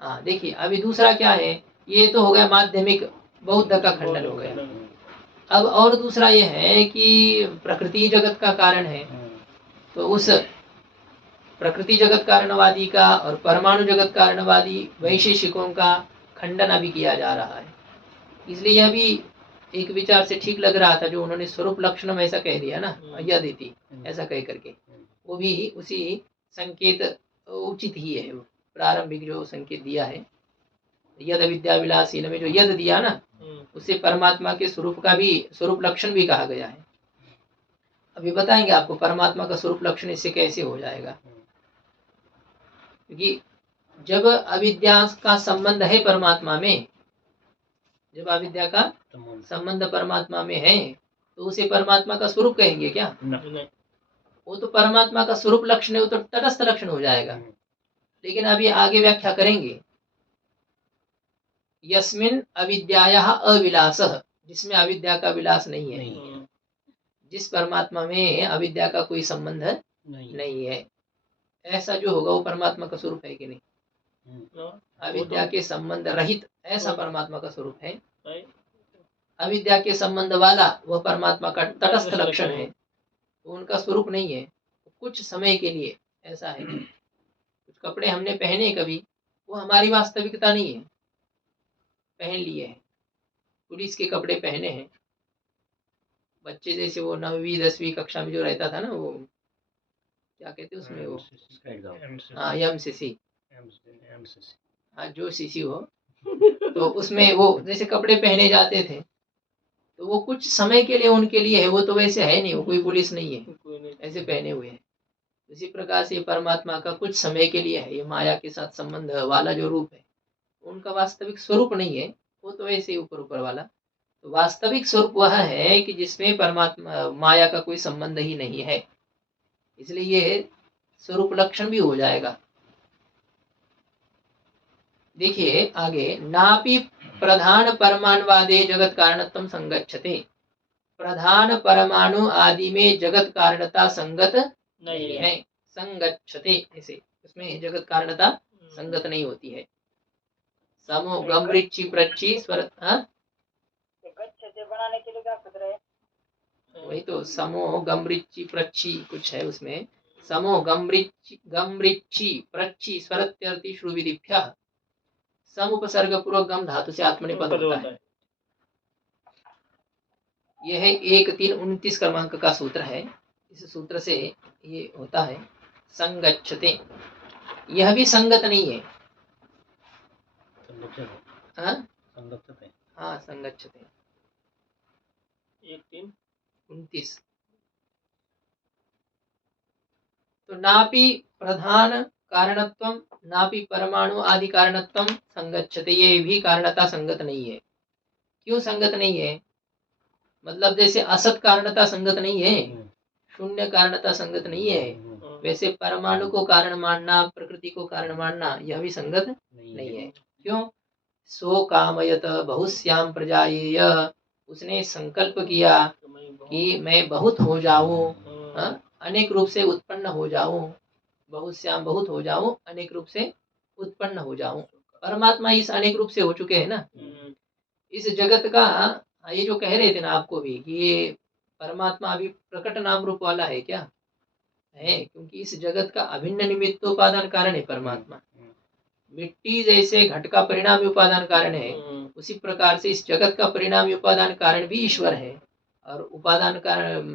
हाँ, देखिए अभी दूसरा क्या है, ये तो हो गया माध्यमिक बौद्ध का खंडन हो गया। अब और दूसरा ये है कि प्रकृति जगत का कारण है, तो उस प्रकृति जगत कारणवादी का और परमाणु जगत कारणवादी वैशेषिकों का खंडन अभी किया जा रहा है। इसलिए यह भी एक विचार से ठीक लग रहा था, जो उन्होंने स्वरूप लक्षण ऐसा कह दिया ना, यदिति ऐसा कह करके, वो भी उसी संकेत उचित ही है, प्रारंभिक जो संकेत दिया है यद विद्या विलासीन में जो यद दिया ना, उससे परमात्मा के स्वरूप का भी स्वरूप लक्षण भी कहा गया है। अभी बताएंगे आपको परमात्मा का स्वरूप लक्षण इससे कैसे हो जाएगा, क्योंकि जब अविद्या का संबंध है परमात्मा में, जब अविद्या का संबंध संबंध परमात्मा में है तो उसे परमात्मा का स्वरूप कहेंगे क्या? न वो तो परमात्मा का स्वरूप लक्षण है, वो तो तटस्थ लक्षण हो जाएगा। लेकिन अभी आगे व्याख्या करेंगे। यस्मिन अविद्यायाः अविलासः, जिसमें अविद्या का विलास नहीं है, नहीं जिस परमात्मा में अविद्या का कोई संबंध नहीं है, ऐसा जो होगा वो परमात्मा का स्वरूप है कि नहीं? अविद्या के संबंध रहित ऐसा परमात्मा का स्वरूप है। अविद्या के संबंध वाला वह परमात्मा का तटस्थ लक्षण है, तो उनका स्वरूप नहीं है। कुछ समय के लिए ऐसा है। कुछ कपड़े हमने पहने कभी, वो हमारी वास्तविकता नहीं है, पहन लिए हैं। पुलिस के कपड़े पहने हैं, बच्चे जैसे वो 9वीं 10वीं कक्षा में जो रहता था ना, वो क्या कहते उसमें, वो हाँ एमसीसी, हाँ जो सीसी हो, तो उसमें वो जैसे कपड़े पहने जाते थे, तो वो कुछ समय के लिए उनके लिए है, वो तो वैसे है नहीं, वो कोई पुलिस नहीं है, ऐसे पहने हुए हैं। इसी प्रकार से परमात्मा का कुछ समय के लिए है, ये माया के साथ संबंध वाला जो रूप है, उनका वास्तविक स्वरूप नहीं है, वो तो ऐसे ही ऊपर ऊपर वाला। तो वास्तविक स्वरूप वह है कि जिसमें परमात्मा माया का कोई संबंध ही नहीं है, इसलिए ये स्वरूप लक्षण भी हो जाएगा। देखिए आगे, नापि प्रधान परमाणुवादे जगत कारणत्वं संगच्छते। प्रधान परमाणु आदि में जगत कारणता संगत नहीं है। संगच्छते ऐसे, इसमें जगत कारणता संगत नहीं होती है। समो गमृच्छी प्रच्छी स्वर, बनाने के लिए क्या सूत्र है? वही तो, समो गमृच्छी प्रच्छी कुछ है उसमें। समो गमृच्छी प्रच्छी स्वरत्यर्थी श्रुविदिभ्यः सम उपसर्ग पूर्वक गम धातु से आत्मनेपद होता है। यह है 1-3-29 क्रमांक का सूत्र है। इस सूत्र से ये होता है संगच्छते। यह भी संगत नहीं है। हाँ संगच्छते 1-3-29। तो नापि प्रधान कारणत्वम नापि परमाणु आदि कारणत्वम संगच्छते, ये भी कारणता संगत नहीं है। क्यों संगत नहीं है? मतलब जैसे असत कारणता संगत नहीं है, शून्य कारणता संगत नहीं है, वैसे परमाणु को कारण मानना, प्रकृति को कारण मानना, यह भी संगत नहीं है। क्यों? सो कामयत बहुश्याम प्रजायेय, उसने संकल्प किया कि मैं बहुत हो जाऊं, अनेक रूप से उत्पन्न हो जाऊं, बहुश्याम बहुत हो जाऊं, अनेक रूप से उत्पन्न हो जाऊं। परमात्मा इस अनेक रूप से हो चुके हैं ना। इस जगत का ये जो कह रहे थे ना आपको भी कि ये परमात्मा अभी प्रकट नाम रूप वाला है क्या? है, क्योंकि इस जगत का अभिन्न निमित्तोपादान कारण है परमात्मा। मिट्टी जैसे घट का परिणाम उपादान कारण है, उसी प्रकार से इस जगत का परिणाम उपादान कारण भी ईश्वर है, और उपादान कारण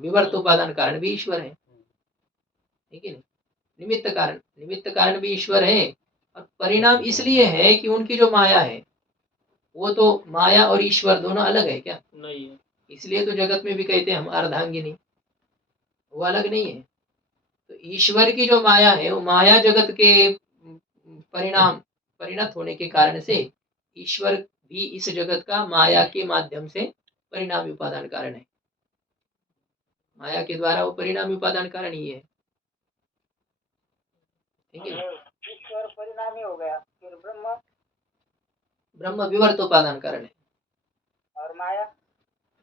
विवर्त उपादान कारण भी ईश्वर है, ठीक है? निमित्त कारण भी ईश्वर है, और परिणाम इसलिए है कि उनकी जो माया है, वो तो माया और ईश्वर दोनों अलग है क्या? नहीं है। इसलिए तो जगत में भी कहते हैं हम अर्धांगिनी, वो अलग नहीं है। तो ईश्वर की जो माया है, वो माया जगत के परिणत होने के कारण से ईश्वर भी इस जगत का माया के माध्यम से परिणामी उपादान कारण है। माया के द्वारा वो परिणामी उपादान कारण ही है, ठीक है? ईश्वर परिणामी हो गया, फिर ब्रह्म विवर्त उपादान कारण है। और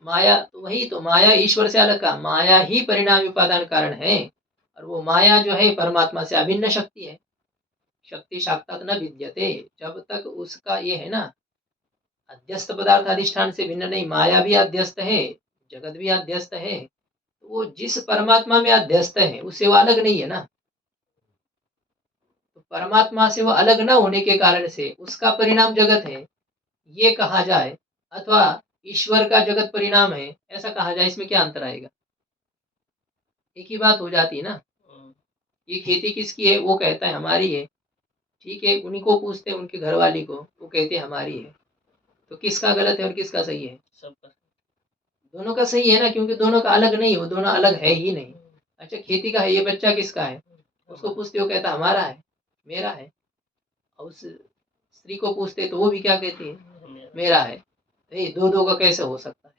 माया तो वही तो, माया ईश्वर से अलग का, माया ही परिणामी उपादान कारण है, और वो माया जो है परमात्मा से अभिन्न शक्ति है। शक्ति साक्षात न विद्यते, जब तक उसका ये है ना, अध्यस्त पदार्थ अधिष्ठान से भिन्न नहीं, माया भी अध्यस्त है, जगत भी अध्यस्त है, तो वो जिस परमात्मा में अध्यस्त है उससे वो अलग नहीं है ना। तो परमात्मा से वो अलग न होने के कारण से उसका परिणाम जगत है ये कहा जाए, अथवा ईश्वर का जगत परिणाम है ऐसा कहा जाए, इसमें क्या अंतर आएगा? एक ही बात हो जाती है ना। ये खेती किसकी है? वो कहता है हमारी है, ठीक है, उन्हीं को पूछते हैं, उनके घर वाली को, वो कहते हैं हमारी है। तो किसका गलत है और किसका सही है? सबका, दोनों का सही है ना, क्योंकि दोनों का अलग नहीं, वो दोनों अलग है ही नहीं। अच्छा खेती का है, ये बच्चा किसका है? उसको पूछते हो, कहता हमारा है, मेरा है। और उस स्त्री को पूछते तो वो भी क्या कहती है? मेरा है। दो दो का कैसे हो सकता है?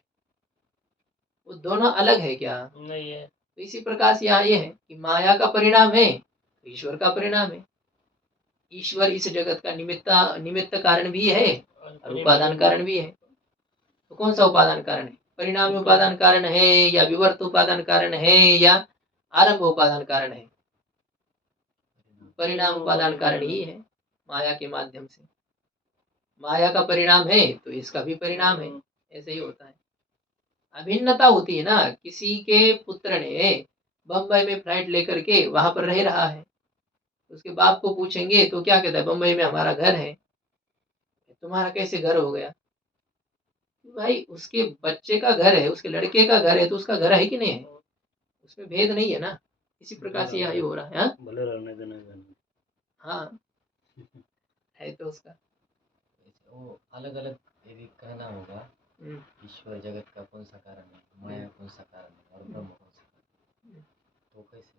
वो दोनों अलग है क्या? नहीं है। तो इसी प्रकार से यहाँ ये है कि माया का परिणाम है, ईश्वर का परिणाम है। ईश्वर इस जगत का निमित्त कारण भी है और उपादान कारण भी है। तो कौन सा उपादान कारण है? परिणामी उपादान कारण है या विवर्त उपादान कारण है या आरंभ उपादान कारण है? परिणाम उपादान कारण ही है, माया के माध्यम से। माया का परिणाम है तो इसका भी परिणाम है, ऐसे ही होता है। अभिन्नता होती है ना। किसी के पुत्र ने बम्बई में फ्लाइट लेकर के वहां पर रह रहा है, उसके बाप को पूछेंगे तो क्या कहता है? बम्बई में हमारा घर है। तुम्हारा कैसे घर हो गया? भाई उसके बच्चे का घर है, उसके लड़के का घर है, तो उसका घर है कि नहीं है? उसमें भेद नहीं है ना। इसी प्रकार से यही हो रहा है। हाँ? भले रहने देने देने। हाँ है तो उसका। वो अलग अलग यदि कहना होगा, हम्म, ईश्वर जगत का कौन सा कारण है, माया कौन सा कारण है और ब्रह्म कौन सा कारण है, तो कैसे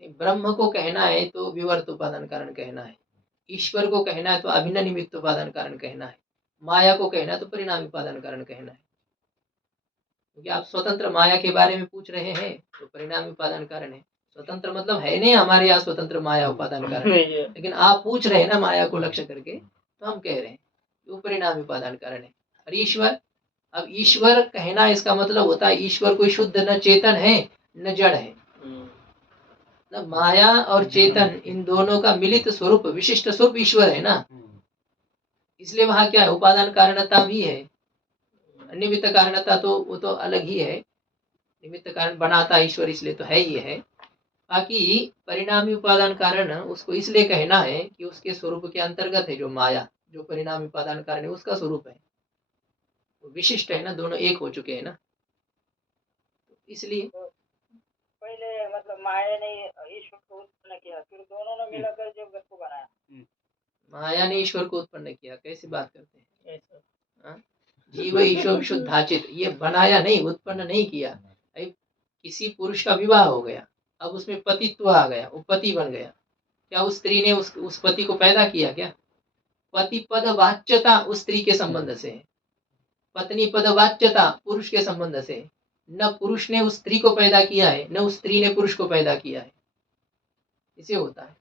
नहीं, ब्रह्म को कहना है तो विवर्त उपादान कारण कहना है, ईश्वर को कहना है तो अभिन्न निमित्त उपादान कारण कहना है, माया को कहना है तो परिणामी उपादान कारण कहना है। क्योंकि आप स्वतंत्र माया के बारे में पूछ रहे हैं तो परिणामी उपादान कारण है। स्वतंत्र मतलब है नहीं हमारे यहाँ स्वतंत्र माया उपादान कारण है। लेकिन आप पूछ रहे हैं ना माया को लक्ष्य करके, तो हम कह रहे हैं वो परिणामी उपादान कारण है। और ईश्वर, अब ईश्वर कहना इसका मतलब होता है ईश्वर कोई शुद्ध न चेतन है न जड़ है। न माया और चेतन इन दोनों का मिलित स्वरूप, विशिष्ट स्वरूप ईश्वर है ना। इसलिए वहां क्या है? उपादान कारणता भी है। निमित्त कारणता तो वो तो अलग ही है, निमित्त कारण बनाता ईश्वर इसलिए तो है ही है। बाकी परिणामी उपादान कारण उसको इसलिए कहना है कि उसके स्वरूप के अंतर्गत है। जो माया, जो परिणामी उपादान कारण है उसका स्वरूप है, वो विशिष्ट है ना, दोनों एक हो चुके हैं ना, इसलिए। पहले मतलब माया ने ईश्वर को उत्पन्न किया, फिर दोनों ने मिलकर जगत को बनाया। माया ने ईश्वर को उत्पन्न किया, कैसी बात करते हैं? हाँ? जीव ईश्वर शुद्धाचित, ये बनाया नहीं, उत्पन्न नहीं किया। किसी पुरुष का विवाह हो गया, अब उसमें पतित्व आ गया, वो पति बन गया। क्या उस स्त्री ने उस पति को पैदा किया क्या? पति पद वाच्यता उस स्त्री के संबंध से है, पत्नी पद वाच्यता पुरुष के संबंध से। न पुरुष ने उस स्त्री को पैदा किया है, न उस स्त्री ने पुरुष को पैदा किया है। इसे होता है।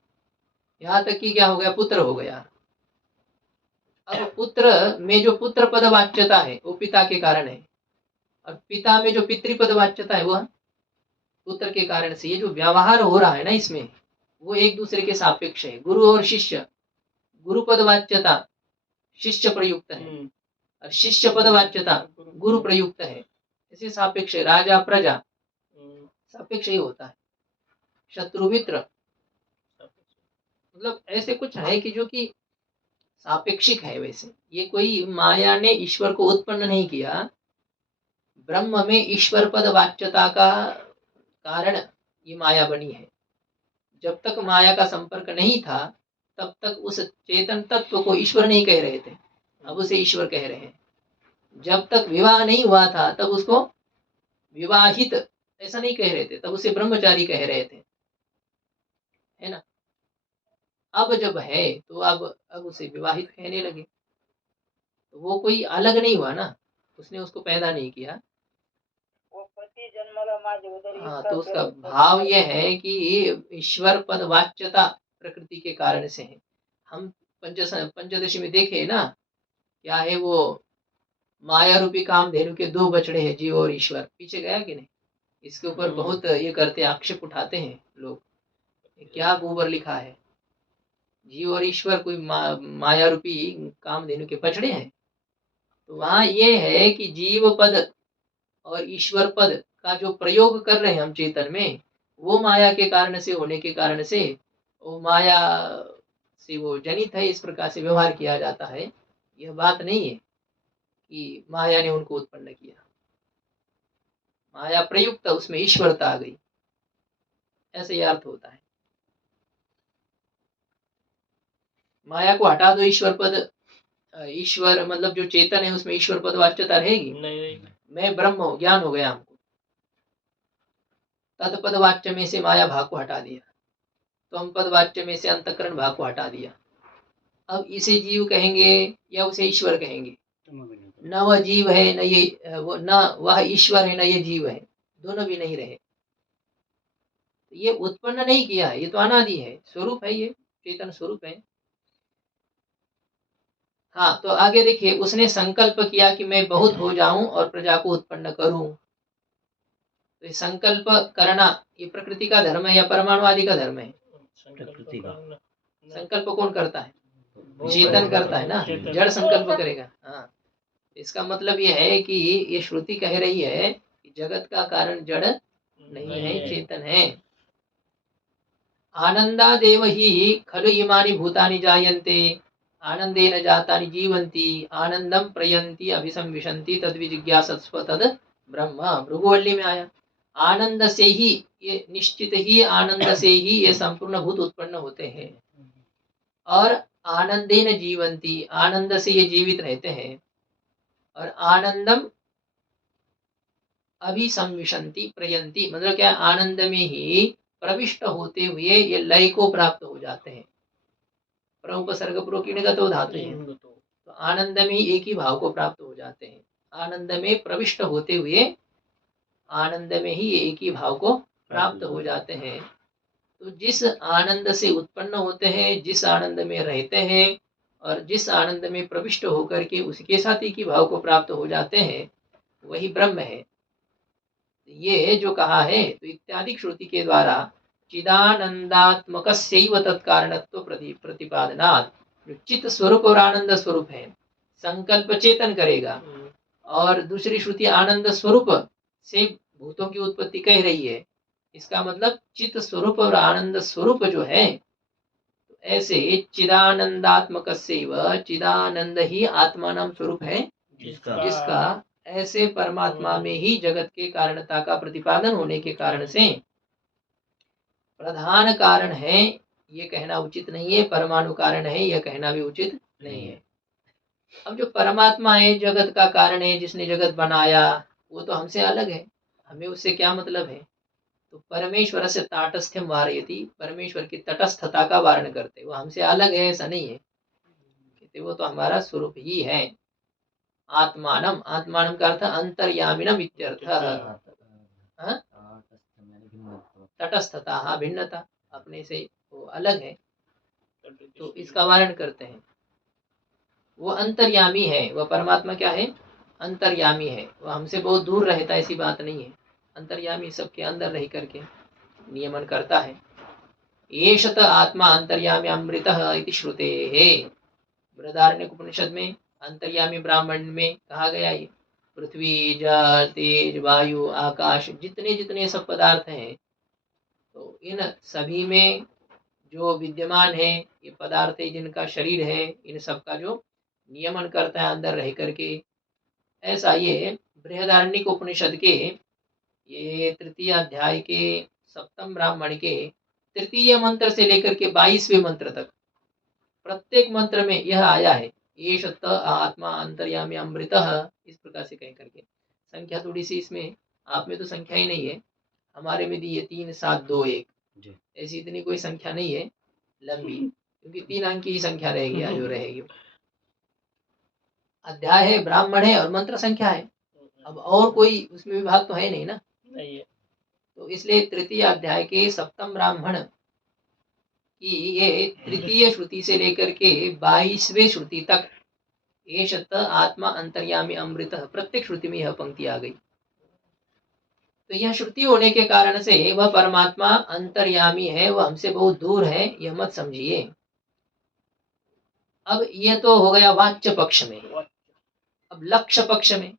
यहाँ तक कि क्या हो गया? पुत्र हो गया। अब पुत्र में जो पुत्र पद वाच्यता है वो पिता के कारण है, और पिता में जो पितृपद वाच्यता है वह पुत्र के कारण से। ये जो व्यवहार हो रहा है ना इसमें, वो एक दूसरे के सापेक्ष है। गुरु और शिष्य, गुरु पद वाच्यता शिष्य प्रयुक्त है और शिष्य पद वाच्यता गुरु प्रयुक्त है। इसे सापेक्ष है। राजा प्रजा सापेक्ष ही होता है। शत्रु मित्र, मतलब ऐसे कुछ है कि जो कि सापेक्षिक है। वैसे ये कोई माया ने ईश्वर को उत्पन्न नहीं किया। ब्रह्म में ईश्वर पद वाच्यता का कारण ये माया बनी है। जब तक माया का संपर्क नहीं था तब तक उस चेतन तत्व को ईश्वर नहीं कह रहे थे, अब उसे ईश्वर कह रहे हैं। जब तक विवाह नहीं हुआ था तब उसको विवाहित ऐसा नहीं कह रहे थे, तब उसे ब्रह्मचारी कह रहे थे, है ना। अब जब है तो अब उसे विवाहित कहने लगे, तो वो कोई अलग नहीं हुआ ना, उसने उसको पैदा नहीं किया। वो पति जन्मला माझे उदर हाँ, तो उसका भाव यह है कि ईश्वर पद वाच्यता प्रकृति के कारण से है। हम पंचदशी में देखे ना, क्या है वो माया रूपी कामधेनु के दो बछड़े हैं, जीव और ईश्वर। पीछे गया कि नहीं? इसके ऊपर बहुत ये करते हैं, आक्षेप उठाते हैं लोग। क्या गोबर लिखा है? जीव और ईश्वर कोई माया रूपी कामधेनु के बछड़े हैं? तो वहां ये है कि जीव पद और ईश्वर पद का जो प्रयोग कर रहे हैं हम चेतन में, वो माया के कारण से होने के कारण से वो माया से वो जनित है। इस प्रकार से व्यवहार किया जाता है। यह बात नहीं है कि माया ने उनको उत्पन्न किया। माया प्रयुक्त, उसमें ईश्वरता आ गई, ऐसे ही अर्थ होता है। माया को हटा दो, ईश्वर पद, ईश्वर मतलब जो चेतन है उसमें ईश्वर पद वाच्यता रहेगी नहीं। मैं ब्रह्म हूँ, ज्ञान हो गया हमको। तत्पद वाच्य में से माया भाग को हटा दिया, तो हम पद वाच्य में से अंतःकरण भाग को हटा दिया। अब इसे जीव कहेंगे या उसे ईश्वर कहेंगे? न वह जीव है, न ये वो, न वह ईश्वर है, न ये जीव है, दोनों भी नहीं रहे। ये उत्पन्न नहीं किया है, ये तो अनादि है, स्वरूप है, ये चेतन स्वरूप है। हाँ, तो आगे देखिए, उसने संकल्प किया कि मैं बहुत हो जाऊं और प्रजा को उत्पन्न करूं। तो ये संकल्प करना ये प्रकृति का धर्म है या परमाणुवादी का धर्म है? प्रकृति का। संकल्प कौन करता है? चेतन करता है ना, जड़ संकल्प करेगा। हाँ, इसका मतलब ये है कि ये श्रुति कह रही है कि जगत का कारण जड़ नहीं है, चेतन है। आनंदादेव ही खलु इमानि भूतानि जायन्ते आनंदेन जातानि जीवन्ति आनंदम प्रयन्ति अभिसंविशन्ति तद्विजिज्ञासस्व तद ब्रह्म। भृगुवल्ली में आया, आनंद से ही, ये निश्चित ही आनंद से ही ये संपूर्ण भूत उत्पन्न होते हैं, और आनंदेन जीवन्ति, आनंद से ये जीवित रहते हैं, और आनंदम अभिसंविशन्ति प्रयन्ति मतलब क्या, आनंद में ही प्रविष्ट होते हुए ये लय को प्राप्त हो जाते हैं। उपसर्ग प्रोकिणगतो धातु है, तो आनंद में ही एक ही भाव को प्राप्त हो जाते हैं। आनंद में प्रविष्ट होते हुए आनंद में ही एक ही भाव को प्राप्त हो जाते हैं। तो जिस आनंद से उत्पन्न होते हैं, जिस आनंद में रहते हैं, और जिस आनंद में प्रविष्ट होकर के उसके साथ एक ही भाव को प्राप्त हो जाते हैं, वही ब्रह्म है। ये जो कहा है, तो इत्यादि श्रुति के द्वारा चिदानंदात्मकस्यैव तत्कारणत्व प्रतिपादनात्, जो चित्त स्वरूप और आनंद स्वरूप है, संकल्प चेतन करेगा, और दूसरी श्रुति आनंद स्वरूप से भूतों की उत्पत्ति कह रही है। इसका मतलब चित्त स्वरूप और आनंद स्वरूप जो है, तो ऐसे चिदानंदात्मकस्यैव, चिदानंद ही आत्मानाम स्वरूप है जिसका ऐसे परमात्मा में ही जगत के कारणता का प्रतिपादन होने के कारण से प्रधान कारण है, ये कहना उचित नहीं है। परमाणु कारण है, यह कहना भी उचित नहीं है। अब जो परमात्मा है, जगत का कारण है, जिसने जगत बनाया, वो तो हमसे अलग है, हमें उससे क्या मतलब है? तो परमेश्वर से ताटस्थ्यम वारयति, परमेश्वर की तटस्थता का वारण करते, वो हमसे अलग है ऐसा नहीं है, कहते वो तो हमारा स्वरूप ही है। आत्मानम, आत्मानम का अर्थ अंतर्यामिनम इत्यर्थ। तटस्थता, हाँ, भिन्नता, अपने से वो अलग है, तो इसका वारण करते हैं। वो अंतर्यामी है, वह परमात्मा क्या है? अंतर्यामी है, वह हमसे बहुत दूर रहता है, ऐसी बात नहीं है। अंतर्यामी सबके अंदर रह करके नियमन करता है। एषत आत्मा अंतर्यामी अमृतः इति श्रुतेः, बृहदारण्यक उपनिषद में अंतर्यामी ब्राह्मण में कहा गया है। पृथ्वी, जल, तेज, वायु, आकाश, जितने जितने सब पदार्थ हैं, तो इन सभी में जो विद्यमान है, ये पदार्थ है, जिनका शरीर है, इन सब का जो नियमन करता है अंदर रह करके, ऐसा ये बृहदारण्यक उपनिषद के ये तृतीय अध्याय के 7वें ब्राह्मण के तृतीय मंत्र से लेकर के 22वें मंत्र तक प्रत्येक मंत्र में यह आया है, ये शत आत्मा अंतर्यामी अमृतः, इस प्रकार से कह करके। संख्या थोड़ी सी इसमें, आप में तो संख्या ही नहीं है, हमारे में दी है 3, 7, 2, 1, ऐसी इतनी कोई संख्या नहीं है लंबी, क्योंकि 3 अंक की ही संख्या रहेगी जो रहेगी। अध्याय है, ब्राह्मण है, और मंत्र संख्या है, अब और कोई उसमें विभाग तो है नहीं ना, नहीं है। तो इसलिए तृतीय अध्याय के 7वें ब्राह्मण की ये तृतीय श्रुति से लेकर के 22वें श्रुति तक ये शत आत्मा अंतर्यामी अमृत, प्रत्येक श्रुति में यह पंक्ति आ गई। तो यह श्रुति होने के कारण से वह परमात्मा अंतर्यामी है, वह हमसे बहुत दूर है, यह मत समझिए। अब यह तो हो गया वाच्य पक्ष में। अब लक्ष्य पक्ष में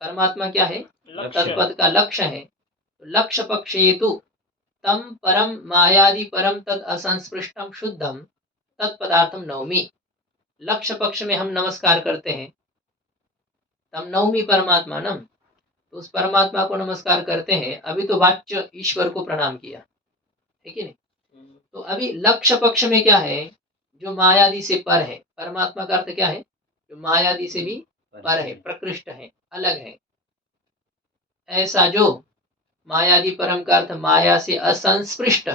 परमात्मा क्या है? तत्पद का लक्ष्य है। तो लक्ष्य पक्ष हेतु तम परम मायादि परम तद असंस्पृष्टम शुद्धम तत्पदार्थम नवमी। लक्ष्य पक्ष में हम नमस्कार करते हैं, तम नवमी परमात्मा नम, तो उस परमात्मा को नमस्कार करते हैं। अभी तो वाच्य ईश्वर को प्रणाम किया, ठीक है नहीं? तो अभी लक्ष्य पक्ष में क्या है? जो मायादि से पर है, परमात्मा का अर्थ क्या है? जो मायादि से भी पर है, प्रकृष्ट है, अलग है। ऐसा जो मायादि परम का अर्थ माया से असंस्पृष्ट,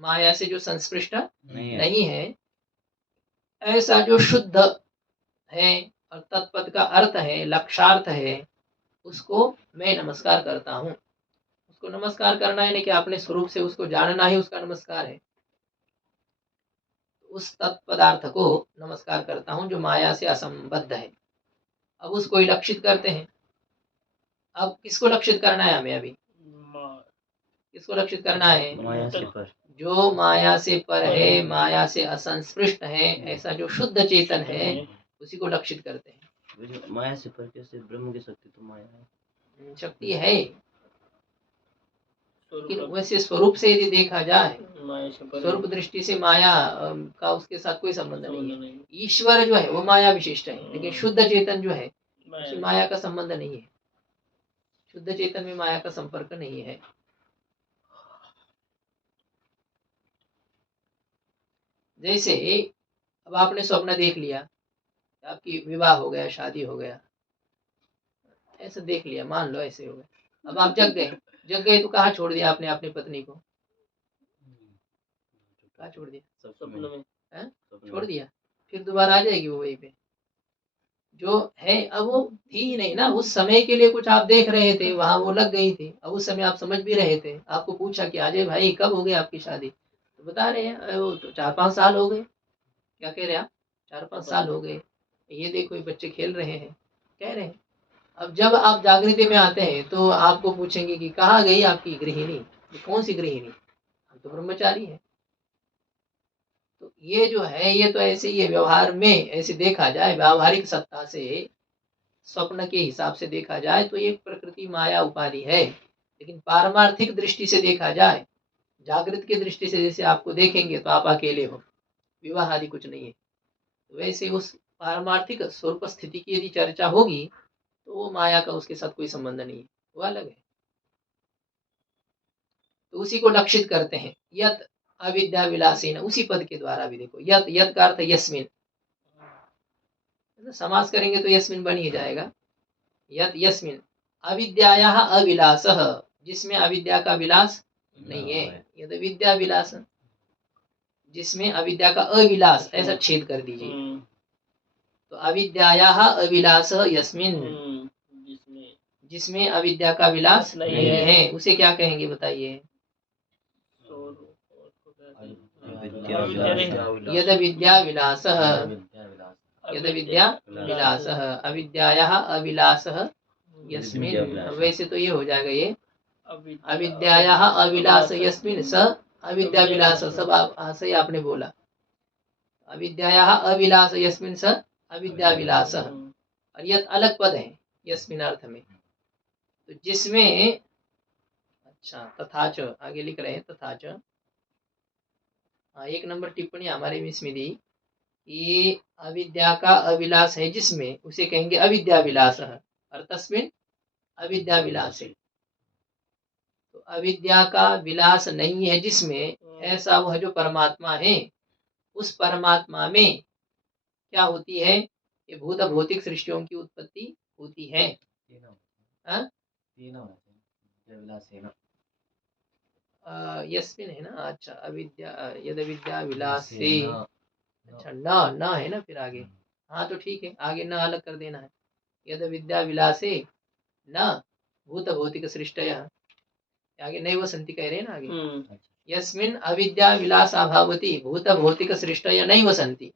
माया से जो संस्पृष्ट नहीं है, ऐसा जो शुद्ध है, और तत्पद का अर्थ है, लक्षार्थ है, उसको मैं नमस्कार करता हूँ। उसको नमस्कार करना है कि अपने स्वरूप से उसको जानना ही उसका नमस्कार है। उस तत्पदार्थ को नमस्कार करता हूँ जो माया से असंबद्ध है। अब उसको ही लक्षित करते हैं। अब किसको लक्षित करना है हमें? अभी किसको लक्षित करना है? माया से पर, जो माया से पर है, माया से असंस्पृष्ट है, ऐसा जो शुद्ध चेतन है, उसी को लक्षित करते हैं। वो जो माया से पर कैसे? ब्रह्म की शक्ति तो माया है। शक्ति है, लेकिन वैसे स्वरूप से यदि देखा जाए, स्वरूप दृष्टि से माया का उसके साथ कोई संबंध नहीं है। ईश्वर जो है वो माया विशिष्ट है, लेकिन शुद्ध चेतन जो है उसमें माया का संबंध नहीं है। शुद्ध चेतन में माया का संपर्क नहीं है। जैसे अब आपने स्वप्न देख लिया, आपकी विवाह हो गया, शादी हो गया, ऐसा देख लिया, मान लो ऐसे हो गया। अब आप जग गए तो कहाँ छोड़ दिया आपने अपनी पत्नी को? कहाँ छोड़ दिया? सपने में। छोड़ दिया। फिर दोबारा आ जाएगी वो वहीं पे जो है। अब वो थी ही नहीं ना, उस समय के लिए कुछ आप देख रहे थे, वहां वो लग गई थी। अब उस समय आप समझ भी रहे थे, आपको पूछा कि अजय भाई कब हो गई आपकी शादी, तो बता रहे हैं "अरे वो तो 4-5 साल हो गए"। क्या कह रहे हैं आप? 4-5 साल हो गए, ये देखो ये बच्चे खेल रहे हैं, कह रहे हैं। अब जब आप जागृति में आते हैं तो आपको पूछेंगे कि कहाँ गई आपकी गृहिणी? कौन सी गृहिणी? हम तो ब्रह्मचारी है। तो ये जो है, ये तो ऐसे ही है। व्यवहार में ऐसे देखा जाए, व्यावहारिक सत्ता से, स्वप्न के हिसाब से देखा जाए तो ये प्रकृति माया उपाधि है। लेकिन पारमार्थिक दृष्टि से देखा जाए, जागृत की दृष्टि से जैसे आपको देखेंगे तो आप अकेले हो, विवाह आदि कुछ नहीं है। वैसे उस पारमार्थिक स्वरूप स्थिति की यदि चर्चा होगी तो वो माया का उसके साथ कोई संबंध नहीं है, वो अलग है। तो उसी को लक्षित करते हैं। यत अविद्या विलासीन, उसी पद के द्वारा भी देखो, यत, यत का अर्थ यस्मिन, समास करेंगे तो यस्मिन बन ही जाएगा। यत यस्मिन अविद्यायाः अविलासः, जिसमें अविद्या का विलास नहीं है। यद विद्या विलास, जिसमें अविद्या का अविलास, ऐसा छेद कर दीजिए। तो अविद्यायाः अविलासः यस्मिन, जिसमें अविद्या का विलास नहीं है, उसे क्या कहेंगे बताइए? यद विद्या विलासः, यद विद्या विलासः, अविद्यायाः अविलासः यस्मिन। वैसे तो ये हो जाएगा, ये अविद्यायाः अविलास यस्मिन स अविद्या विलास, सब सही आपने बोला। अविद्यायाः अविलास यस्मिन स अविद्या विलास। और यह अलग पद है यस्मिन अर्थ में, तो जिसमें, अच्छा तथाच आगे लिख रहे हैं, तथाच 1 नंबर टिप्पणी हमारे में इसमें दी, ये अविद्या का अविलास है जिसमें, उसे कहेंगे अविद्या विलास, और तस्मिन अविद्या विलास है। तो अविद्या का विलास नहीं है जिसमें, ऐसा वह जो परमात्मा है, उस परमात्मा में क्या होती है? ये भूत भौतिक सृष्टियों की उत्पत्ति होती है। यस्मिन है ना, अच्छा अविद्या, यद विद्या विलास से, अच्छा न है ना फिर आगे, हाँ तो ठीक है, आगे न अलग कर देना है। यद विद्या विलासे न भूत भौतिक सृष्टय, आगे नैव सन्ति कह रहे हैं ना आगे। यस्मिन अविद्या विलास अभावती भूत भौतिक सृष्टय नैव सन्ति,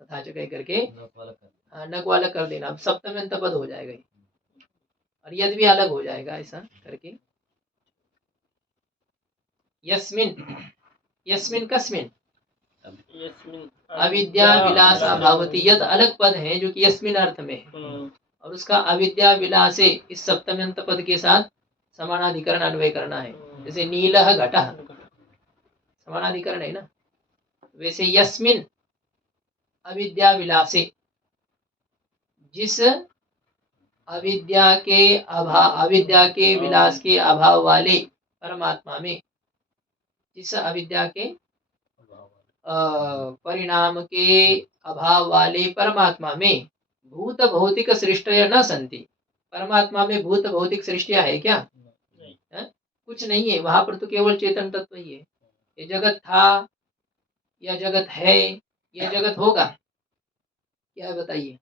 तथा कह करके न को अलग कर देना। अब सप्तम अंत पद हो जाएगा, और यद भी अलग हो जाएगा ऐसा करके। यस्मिन, यस्मिन कस्मिन अविद्या विलास अभावती, यद अलग पद है जो कि यस्मिन अर्थ में है, और उसका अविद्या विलासे इस सप्तम अंत पद के साथ समानाधिकरण अन्वय करना है। जैसे नीलः घटः, समानाधिकरण है ना, वैसे यस्मिन अविद्या विलासे, जिस अविद्या के अभाव, अविद्या के विलास के अभाव वाले परमात्मा में, जिस अविद्या के परिणाम के अभाव वाले परमात्मा में भूत भौतिक सृष्टियां न संति, परमात्मा में भूत भौतिक सृष्टियां है क्या? कुछ नहीं है, वहां पर तो केवल चेतन तत्व ही है। ये जगत था या जगत है या जगत होगा, क्या है बताइए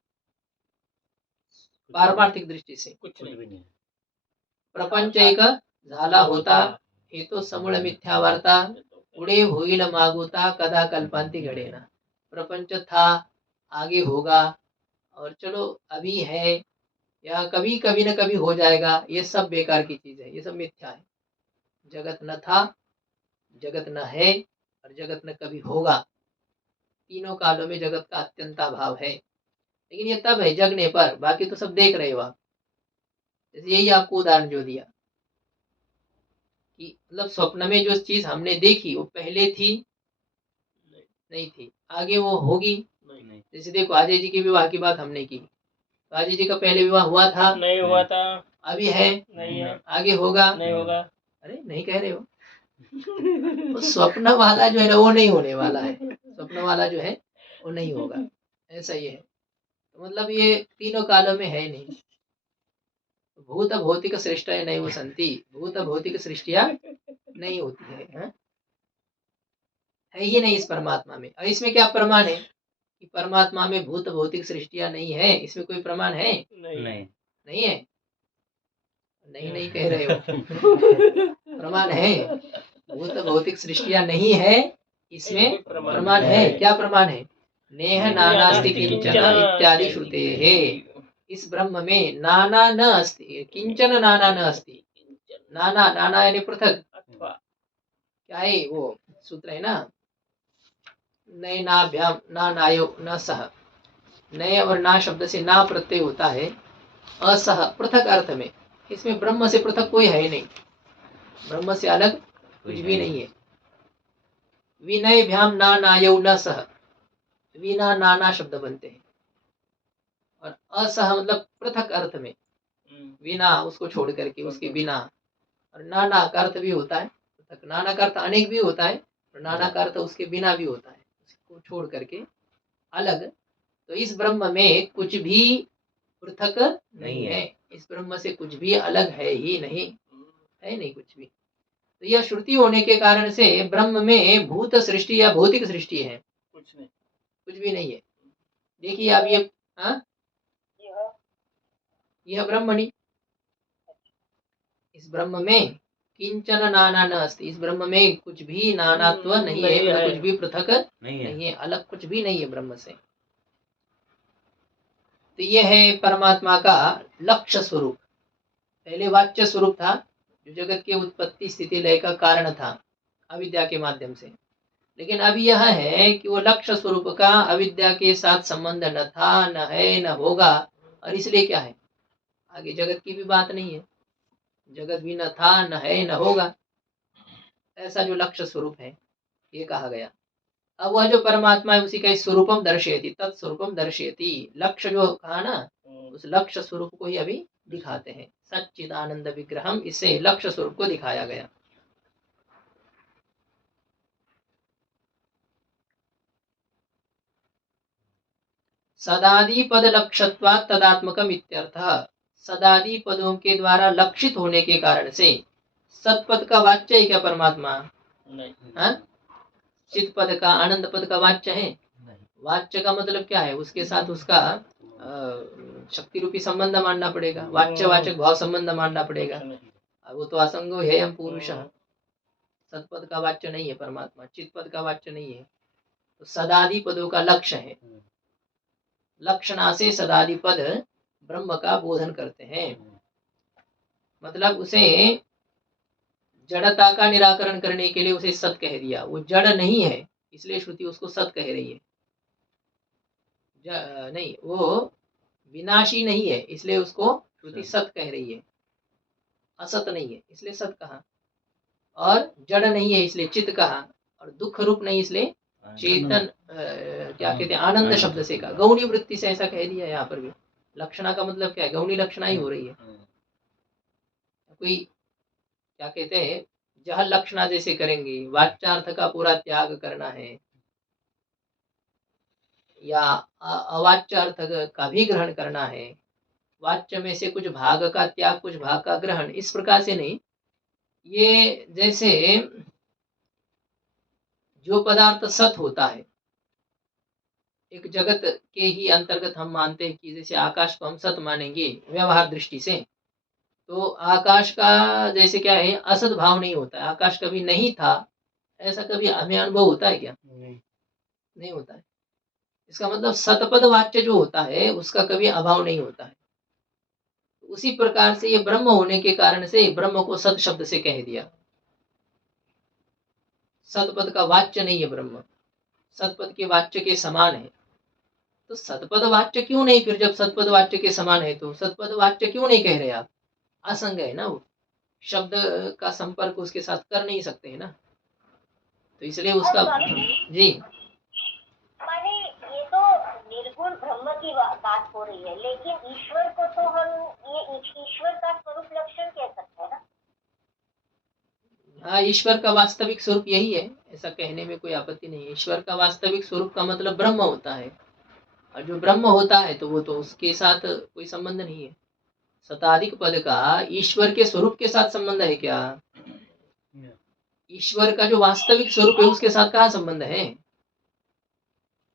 पारमार्थिक दृष्टि से? कुछ नहीं। प्रपंच एक झाला होता हे तो समूळ मिथ्या वार्ता पुढे होईल मागुता कदा कल्पांती घडेना। प्रपंच था, आगे होगा, और चलो अभी है या कभी कभी न कभी हो जाएगा, ये सब बेकार की चीज है, ये सब मिथ्या है। जगत न था, जगत न है, और जगत न कभी होगा। तीनों कालों में जगत का अत्यंत अभाव है, लेकिन ये तब है जगने पर, बाकी तो सब देख रहे हो आप। जैसे यही आपको उदाहरण जो दिया कि मतलब स्वप्न में जो चीज हमने देखी वो पहले थी नहीं थी, आगे वो होगी नहीं। जैसे देखो अजय जी के विवाह की बात हमने की, तो अजय जी का पहले विवाह हुआ था? नहीं हुआ था। अभी है? नहीं है। आगे होगा? नहीं होगा। अरे नहीं कह रहे हो? तो स्वप्न वाला जो है ना वो नहीं होने वाला है, स्वप्न वाला जो है वो नहीं होगा, ऐसा ही है। तो मतलब ये तीनों कालों में है नहीं। भूत भौतिक सृष्टि नहीं वो संति, भूत भौतिक सृष्टियां नहीं होती है ही नहीं इस परमात्मा में। और इसमें क्या प्रमाण है कि परमात्मा में भूत भौतिक सृष्टियां नहीं है? इसमें कोई प्रमाण है? नहीं। नहीं है? नहीं नहीं कह रहे हो? प्रमाण है, भूत भौतिक सृष्टियां नहीं है, इसमें प्रमाण है। क्या प्रमाण है? नेह नानास्ति किंचन इत्यादि श्रुते है। इस ब्रह्म में नाना न अस्ति, किंचन नाना न अस्ति। नाना नाना यानी पृथक, क्या है वो सूत्र है ना, नय नाभ्याम ना नायो न सह। नय और ना शब्द से ना प्रत्यय होता है, असह पृथक अर्थ में। इसमें ब्रह्म से पृथक कोई है ही नहीं, ब्रह्म से अलग कुछ भी नहीं है। विनय भ्याम ना नायो न सह, विना नाना शब्द बनते हैं, और असह मतलब पृथक अर्थ में, बिना उसको छोड़ करके, उसके बिना। और नाना का अर्थ भी होता है पृथक, नाना का अर्थ अनेक भी होता है, और नाना का अर्थ उसके बिना भी होता है, उसको छोड़ करके अलग। तो इस ब्रह्म में कुछ भी पृथक नहीं है, इस ब्रह्म से कुछ भी अलग है ही नहीं, है नहीं कुछ भी। तो यह श्रुति होने के कारण से ब्रह्म में भूत सृष्टि या भौतिक सृष्टि है? कुछ भी नहीं है। देखिए आप ये यह ब्रह्मणि, इस ब्रह्म में किंचन नाना न अस्ति, इस ब्रह्म में कुछ भी नानात्व नहीं है, मतलब कुछ भी पृथक नहीं है, अलग कुछ भी नहीं है ब्रह्म से। तो यह है परमात्मा का लक्ष्य स्वरूप। पहले वाच्य स्वरूप था, जो जगत के उत्पत्ति स्थिति लय का कारण था अविद्या के माध्यम से। लेकिन अब यह है कि वो लक्ष्य स्वरूप का अविद्या के साथ संबंध न था, न है, न होगा, और इसलिए क्या है, आगे जगत की भी बात नहीं है, जगत भी न था, न है, न होगा। ऐसा जो लक्ष्य स्वरूप है ये कहा गया। अब वह जो परमात्मा है उसी का स्वरूपम दर्शयति, तत्स्वरूपम दर्शयति। लक्ष्य जो कहा ना, उस लक्ष्य स्वरूप को ही अभी दिखाते हैं। सच्चिदानंद विग्रहम, इससे लक्ष्य स्वरूप को दिखाया गया। सदादि पद लक्ष्यत्वात् तदात्मकम इत्यर्थः। सदादि पदों के द्वारा लक्षित होने के कारण से सतपद का वाच्य है क्या परमात्मा? नहीं। चित पद का, आनंद पद का वाच्य है? वाच्य का मतलब क्या है, उसके साथ उसका शक्ति रूपी संबंध मानना पड़ेगा, वाच्य वाचक भाव संबंध मानना पड़ेगा। वो तो असंगो है हम पुरुष। सतपद का वाच्य नहीं है परमात्मा, चित पद का वाच्य नहीं है, तो सदादि पदों का लक्ष्य है। लक्षणा से सदादि पद ब्रह्म का बोधन करते हैं, मतलब उसे जड़ता का निराकरण करने के लिए उसे सत कह दिया। वो जड़ नहीं है इसलिए श्रुति उसको सत कह रही है। नहीं, वो विनाशी नहीं है इसलिए उसको श्रुति सत कह रही है। असत नहीं है इसलिए सत कहा, और जड़ नहीं है इसलिए चित कहा, और दुख रूप नहीं इसलिए चेतन क्या कहते हैं, आनंद शब्द से कहा। गौणी वृत्ति से ऐसा कह दिया। यहाँ पर भी लक्षणा का मतलब क्या है, गौणी लक्षणा ही हो रही है। कोई क्या कहते हैं, जह लक्षणा जैसे करेंगे, वाच्यार्थ का पूरा त्याग करना है, या अवाच्य अर्थ का भी ग्रहण करना है, वाच्य में से कुछ भाग का त्याग, कुछ भाग का ग्रहण, इस प्रकार से नहीं। ये जैसे जो पदार्थ सत होता है, एक जगत के ही अंतर्गत हम मानते हैं कि जैसे आकाश को हम सत मानेंगे व्यवहार दृष्टि से, तो आकाश का जैसे क्या है असत भाव नहीं होता है, आकाश कभी नहीं था ऐसा कभी हमें अनुभव होता है क्या? नहीं। नहीं होता है। इसका मतलब सतपद वाच्य जो होता है उसका कभी अभाव नहीं होता है। उसी प्रकार से ये ब्रह्म होने के कारण से ब्रह्म को सत शब्द से कह दिया। सतपद का वाच्य नहीं है ब्रह्म, सतपद के वाच्य के समान है। तो सतपद वाच्य क्यों नहीं, फिर जब सतपद वाच्य के समान है तो सतपद वाच्य क्यों नहीं कह रहे आप? असंग है ना वो, शब्द का संपर्क उसके साथ कर नहीं सकते है ना, तो इसलिए उसका जी माने ये तो निर्गुण ब्रह्म की बात हो रही है, लेकिन ईश्वर को तो हम ये ईश्वर का स्वरूप लक्षण कह सकते हैं ना। हाँ, ईश्वर का वास्तविक स्वरूप यही है, ऐसा कहने में कोई आपत्ति नहीं है। ईश्वर का वास्तविक स्वरूप का मतलब ब्रह्म होता है, और जो ब्रह्म होता है तो वो तो उसके साथ कोई संबंध नहीं है। शताधिक पद का ईश्वर के स्वरूप के साथ संबंध है क्या? ईश्वर का जो वास्तविक स्वरूप है उसके साथ कहाँ संबंध है?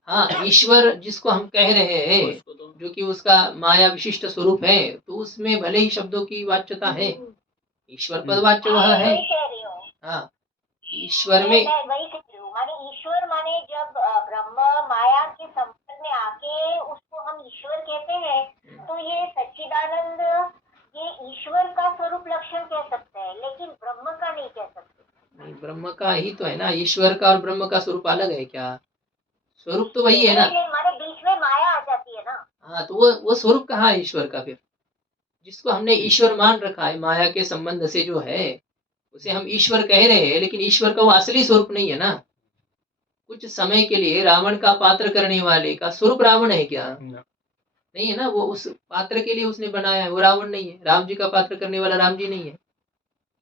हाँ, ईश्वर जिसको हम कह रहे हैं जो कि उसका माया विशिष्ट स्वरूप है, तो उसमें भले ही शब्दों की वाच्यता है, ईश्वर पद वाच्य वह है। वही कह रही हूँ, हाँ, ईश्वर में मैं वही कह रही हूँ, माने ईश्वर माने जब ब्रह्म माया के संपर्क में आके उसको हम ईश्वर कहते हैं, तो ये सच्चिदानंद ये ईश्वर का स्वरूप लक्षण कह सकते हैं, लेकिन ब्रह्म का नहीं कह सकते। नहीं, ब्रह्म का ही तो है ना, ईश्वर का और ब्रह्म का स्वरूप अलग है क्या? स्वरूप तो वही है ना। माने बीच में माया आ जाती है ना। हाँ, तो वो स्वरूप कहाँ है ईश्वर का? फिर जिसको हमने ईश्वर मान रखा है माया के संबंध से जो है उसे हम ईश्वर कह रहे हैं, लेकिन ईश्वर का वो असली स्वरूप नहीं है ना। कुछ समय के लिए रावण का पात्र करने वाले का स्वरूप रावण है क्या? नहीं है ना, वो उस पात्र के लिए उसने बनाया है, वो रावण नहीं है। राम जी का पात्र करने वाला राम जी नहीं है,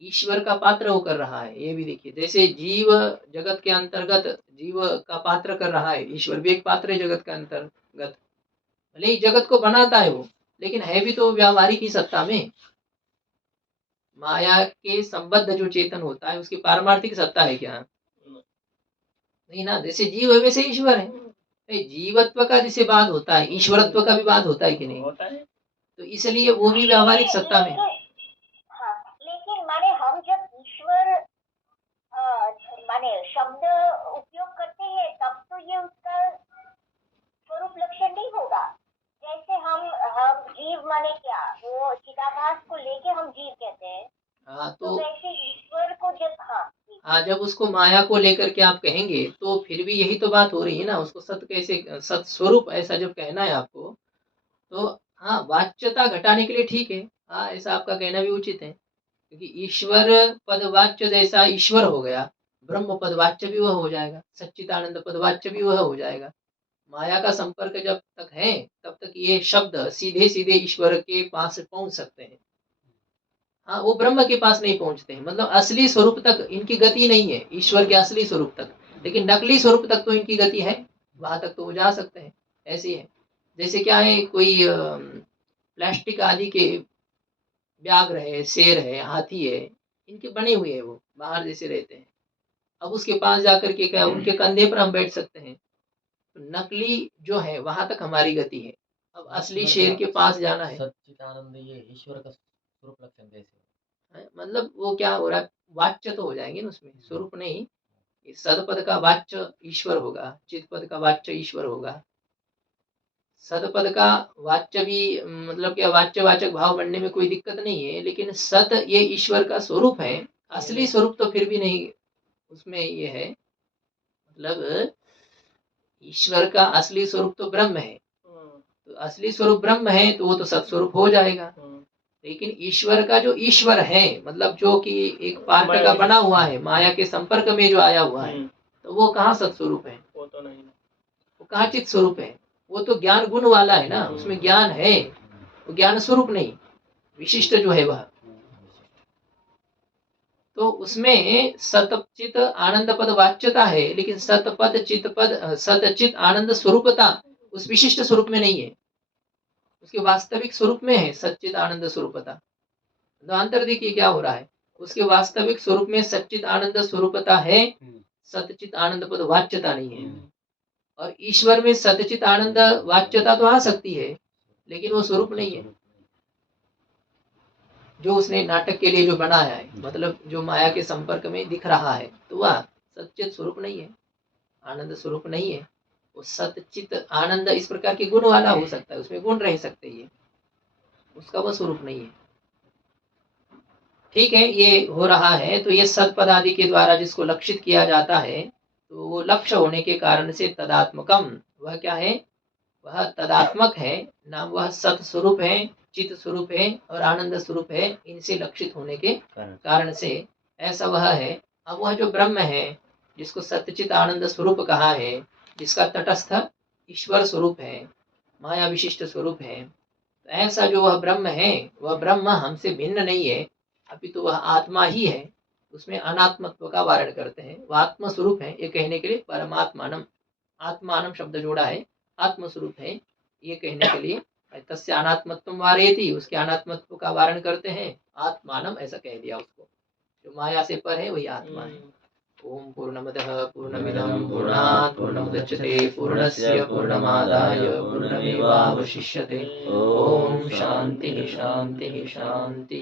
ईश्वर का पात्र वो कर रहा है। ये भी देखिए, जैसे जीव जगत के अंतर्गत जीव का पात्र कर रहा है, ईश्वर भी एक पात्र है जगत के अंतर्गत। भले ही जगत को बनाता है वो, लेकिन है भी तो व्यावहारिक ही सत्ता में। माया के संबद्ध जो चेतन होता है उसकी पारमार्थिक सत्ता है क्या? नहीं ना। जैसे जीव है वैसे ईश्वर है। जीवत्व का जैसे बात होता है, ईश्वरत्व का भी बात होता है कि नहीं? होता है। तो इसलिए वो भी व्यावहारिक सत्ता में। हाँ, लेकिन माने हम जब ईश्वर माने शब्द उपयोग करते हैं तब तो ये उसका स्वरूप लक्षण नहीं होगा। जैसे हम जीव माने क्या, वो चिदाभास को लेके हम जीव कहते हैं। हाँ, तो वैसे ईश्वर को जब हाँ जब उसको माया को लेकर के आप कहेंगे तो फिर भी यही तो बात हो रही है ना। उसको सत कैसे, सत स्वरूप ऐसा जब कहना है आपको, तो हाँ, वाच्यता घटाने के लिए ठीक है। हाँ, ऐसा आपका कहना भी उचित है, क्योंकि ईश्वर पदवाच्य जैसा ईश्वर हो गया, ब्रह्म पदवाच्य भी वह हो जाएगा, सच्चिदानंद पदवाच्य भी वह हो जाएगा। माया का संपर्क जब तक है तब तक ये शब्द सीधे सीधे ईश्वर के पास पहुंच सकते हैं। हाँ, वो ब्रह्म के पास नहीं पहुंचते हैं, मतलब असली स्वरूप तक इनकी गति नहीं है, ईश्वर के असली स्वरूप तक। लेकिन नकली स्वरूप तक तो इनकी गति है, वहां तक तो वो जा सकते हैं। ऐसे है, जैसे क्या है, कोई प्लास्टिक आदि के व्याघ्र है, शेर है, हाथी है, इनके बने हुए हैं, वो बाहर जैसे रहते हैं। अब उसके पास जाकर के क्या उनके कंधे पर हम बैठ सकते हैं? तो नकली जो है वहां तक हमारी गति है, अब असली शेर के पास जाना है। सच्चिदानंद ये ईश्वर का स्वरूप लक्षण कैसे? मतलब वो क्या हो रहा है, वाच्य तो हो जाएंगे ना उसमें, स्वरूप नहीं। सदपद का वाच्य ईश्वर होगा, चित पद का वाच्य ईश्वर होगा। सदपद का वाच्य भी मतलब क्या, वाच्यवाचक भाव बनने में कोई दिक्कत नहीं है, लेकिन सत ये ईश्वर का स्वरूप है, असली स्वरूप तो फिर भी नहीं उसमें ये है। मतलब ईश्वर का असली स्वरूप तो ब्रह्म है, तो असली स्वरूप ब्रह्म है तो वो तो सत्स्वरूप हो जाएगा। लेकिन ईश्वर का जो ईश्वर है, मतलब जो कि एक पार्ट का बना हुआ है, माया के संपर्क में जो आया हुआ है, तो वो कहाँ सत्स्वरूप है? वो तो नहीं, वो कहाँ चित स्वरूप है? वो तो ज्ञान गुण वाला है ना, उसमें ज्ञान है, वो ज्ञान स्वरूप नहीं, विशिष्ट जो है वह। तो उसमें सतचित आनंद पद वाच्यता है, लेकिन सतपद चित पद सतचित आनंद स्वरूपता उस विशिष्ट स्वरूप में नहीं है, उसके वास्तविक स्वरूप में है सच्चित आनंद स्वरूपता। तो अंतर देखिए क्या हो रहा है, उसके वास्तविक स्वरूप में सच्चित आनंद स्वरूपता है, सतचित आनंद पद वाच्यता नहीं है। और ईश्वर में सतचित आनंद वाच्यता तो आ सकती है, लेकिन वो स्वरूप नहीं है जो उसने नाटक के लिए जो बनाया है, मतलब जो माया के संपर्क में दिख रहा है, तो वह सच्चित स्वरूप नहीं है, आनंद स्वरूप नहीं है। वो सतचित आनंद इस प्रकार के गुण वाला हो सकता है, उसमें गुण रह सकते हैं, उसका वो स्वरूप नहीं है। ठीक है, ये हो रहा है, तो ये सत्पद आदि के द्वारा जिसको लक्षित किया जाता है, तो वो लक्ष्य होने के कारण से तदात्मकम, वह क्या है, वह तदात्मक है, नाम वह सत स्वरूप है, चित स्वरूप है और आनंद स्वरूप है, इनसे लक्षित होने के कारण से ऐसा वह है। अब वह जो ब्रह्म है, जिसको सत्यचित आनंद स्वरूप कहा है, जिसका तटस्थ ईश्वर स्वरूप है, माया विशिष्ट स्वरूप है, तो ऐसा जो वह ब्रह्म है, वह ब्रह्म हमसे भिन्न नहीं है, अभी तो वह आत्मा ही है। उसमें अनात्मत्व का वारण करते हैं, वह आत्म स्वरूप है, ये कहने के लिए परमात्मानम, आत्मानम शब्द जोड़ा है, आत्म स्वरूप है, ये कहने के लिए तस्य अनात्मत्वम वारयति, उसके अनात्मत्व का वारण करते हैं, आत्मानम ऐसा कह दिया उसको, जो माया से पर है वही आत्मा है। ओम पूर्णमदः पूर्णमिदं पूर्णात् पूर्णमुदच्यते पूर्णस्य पूर्णमादाय पूर्णमेवावशिष्यते। ओम शांति शांति शांति।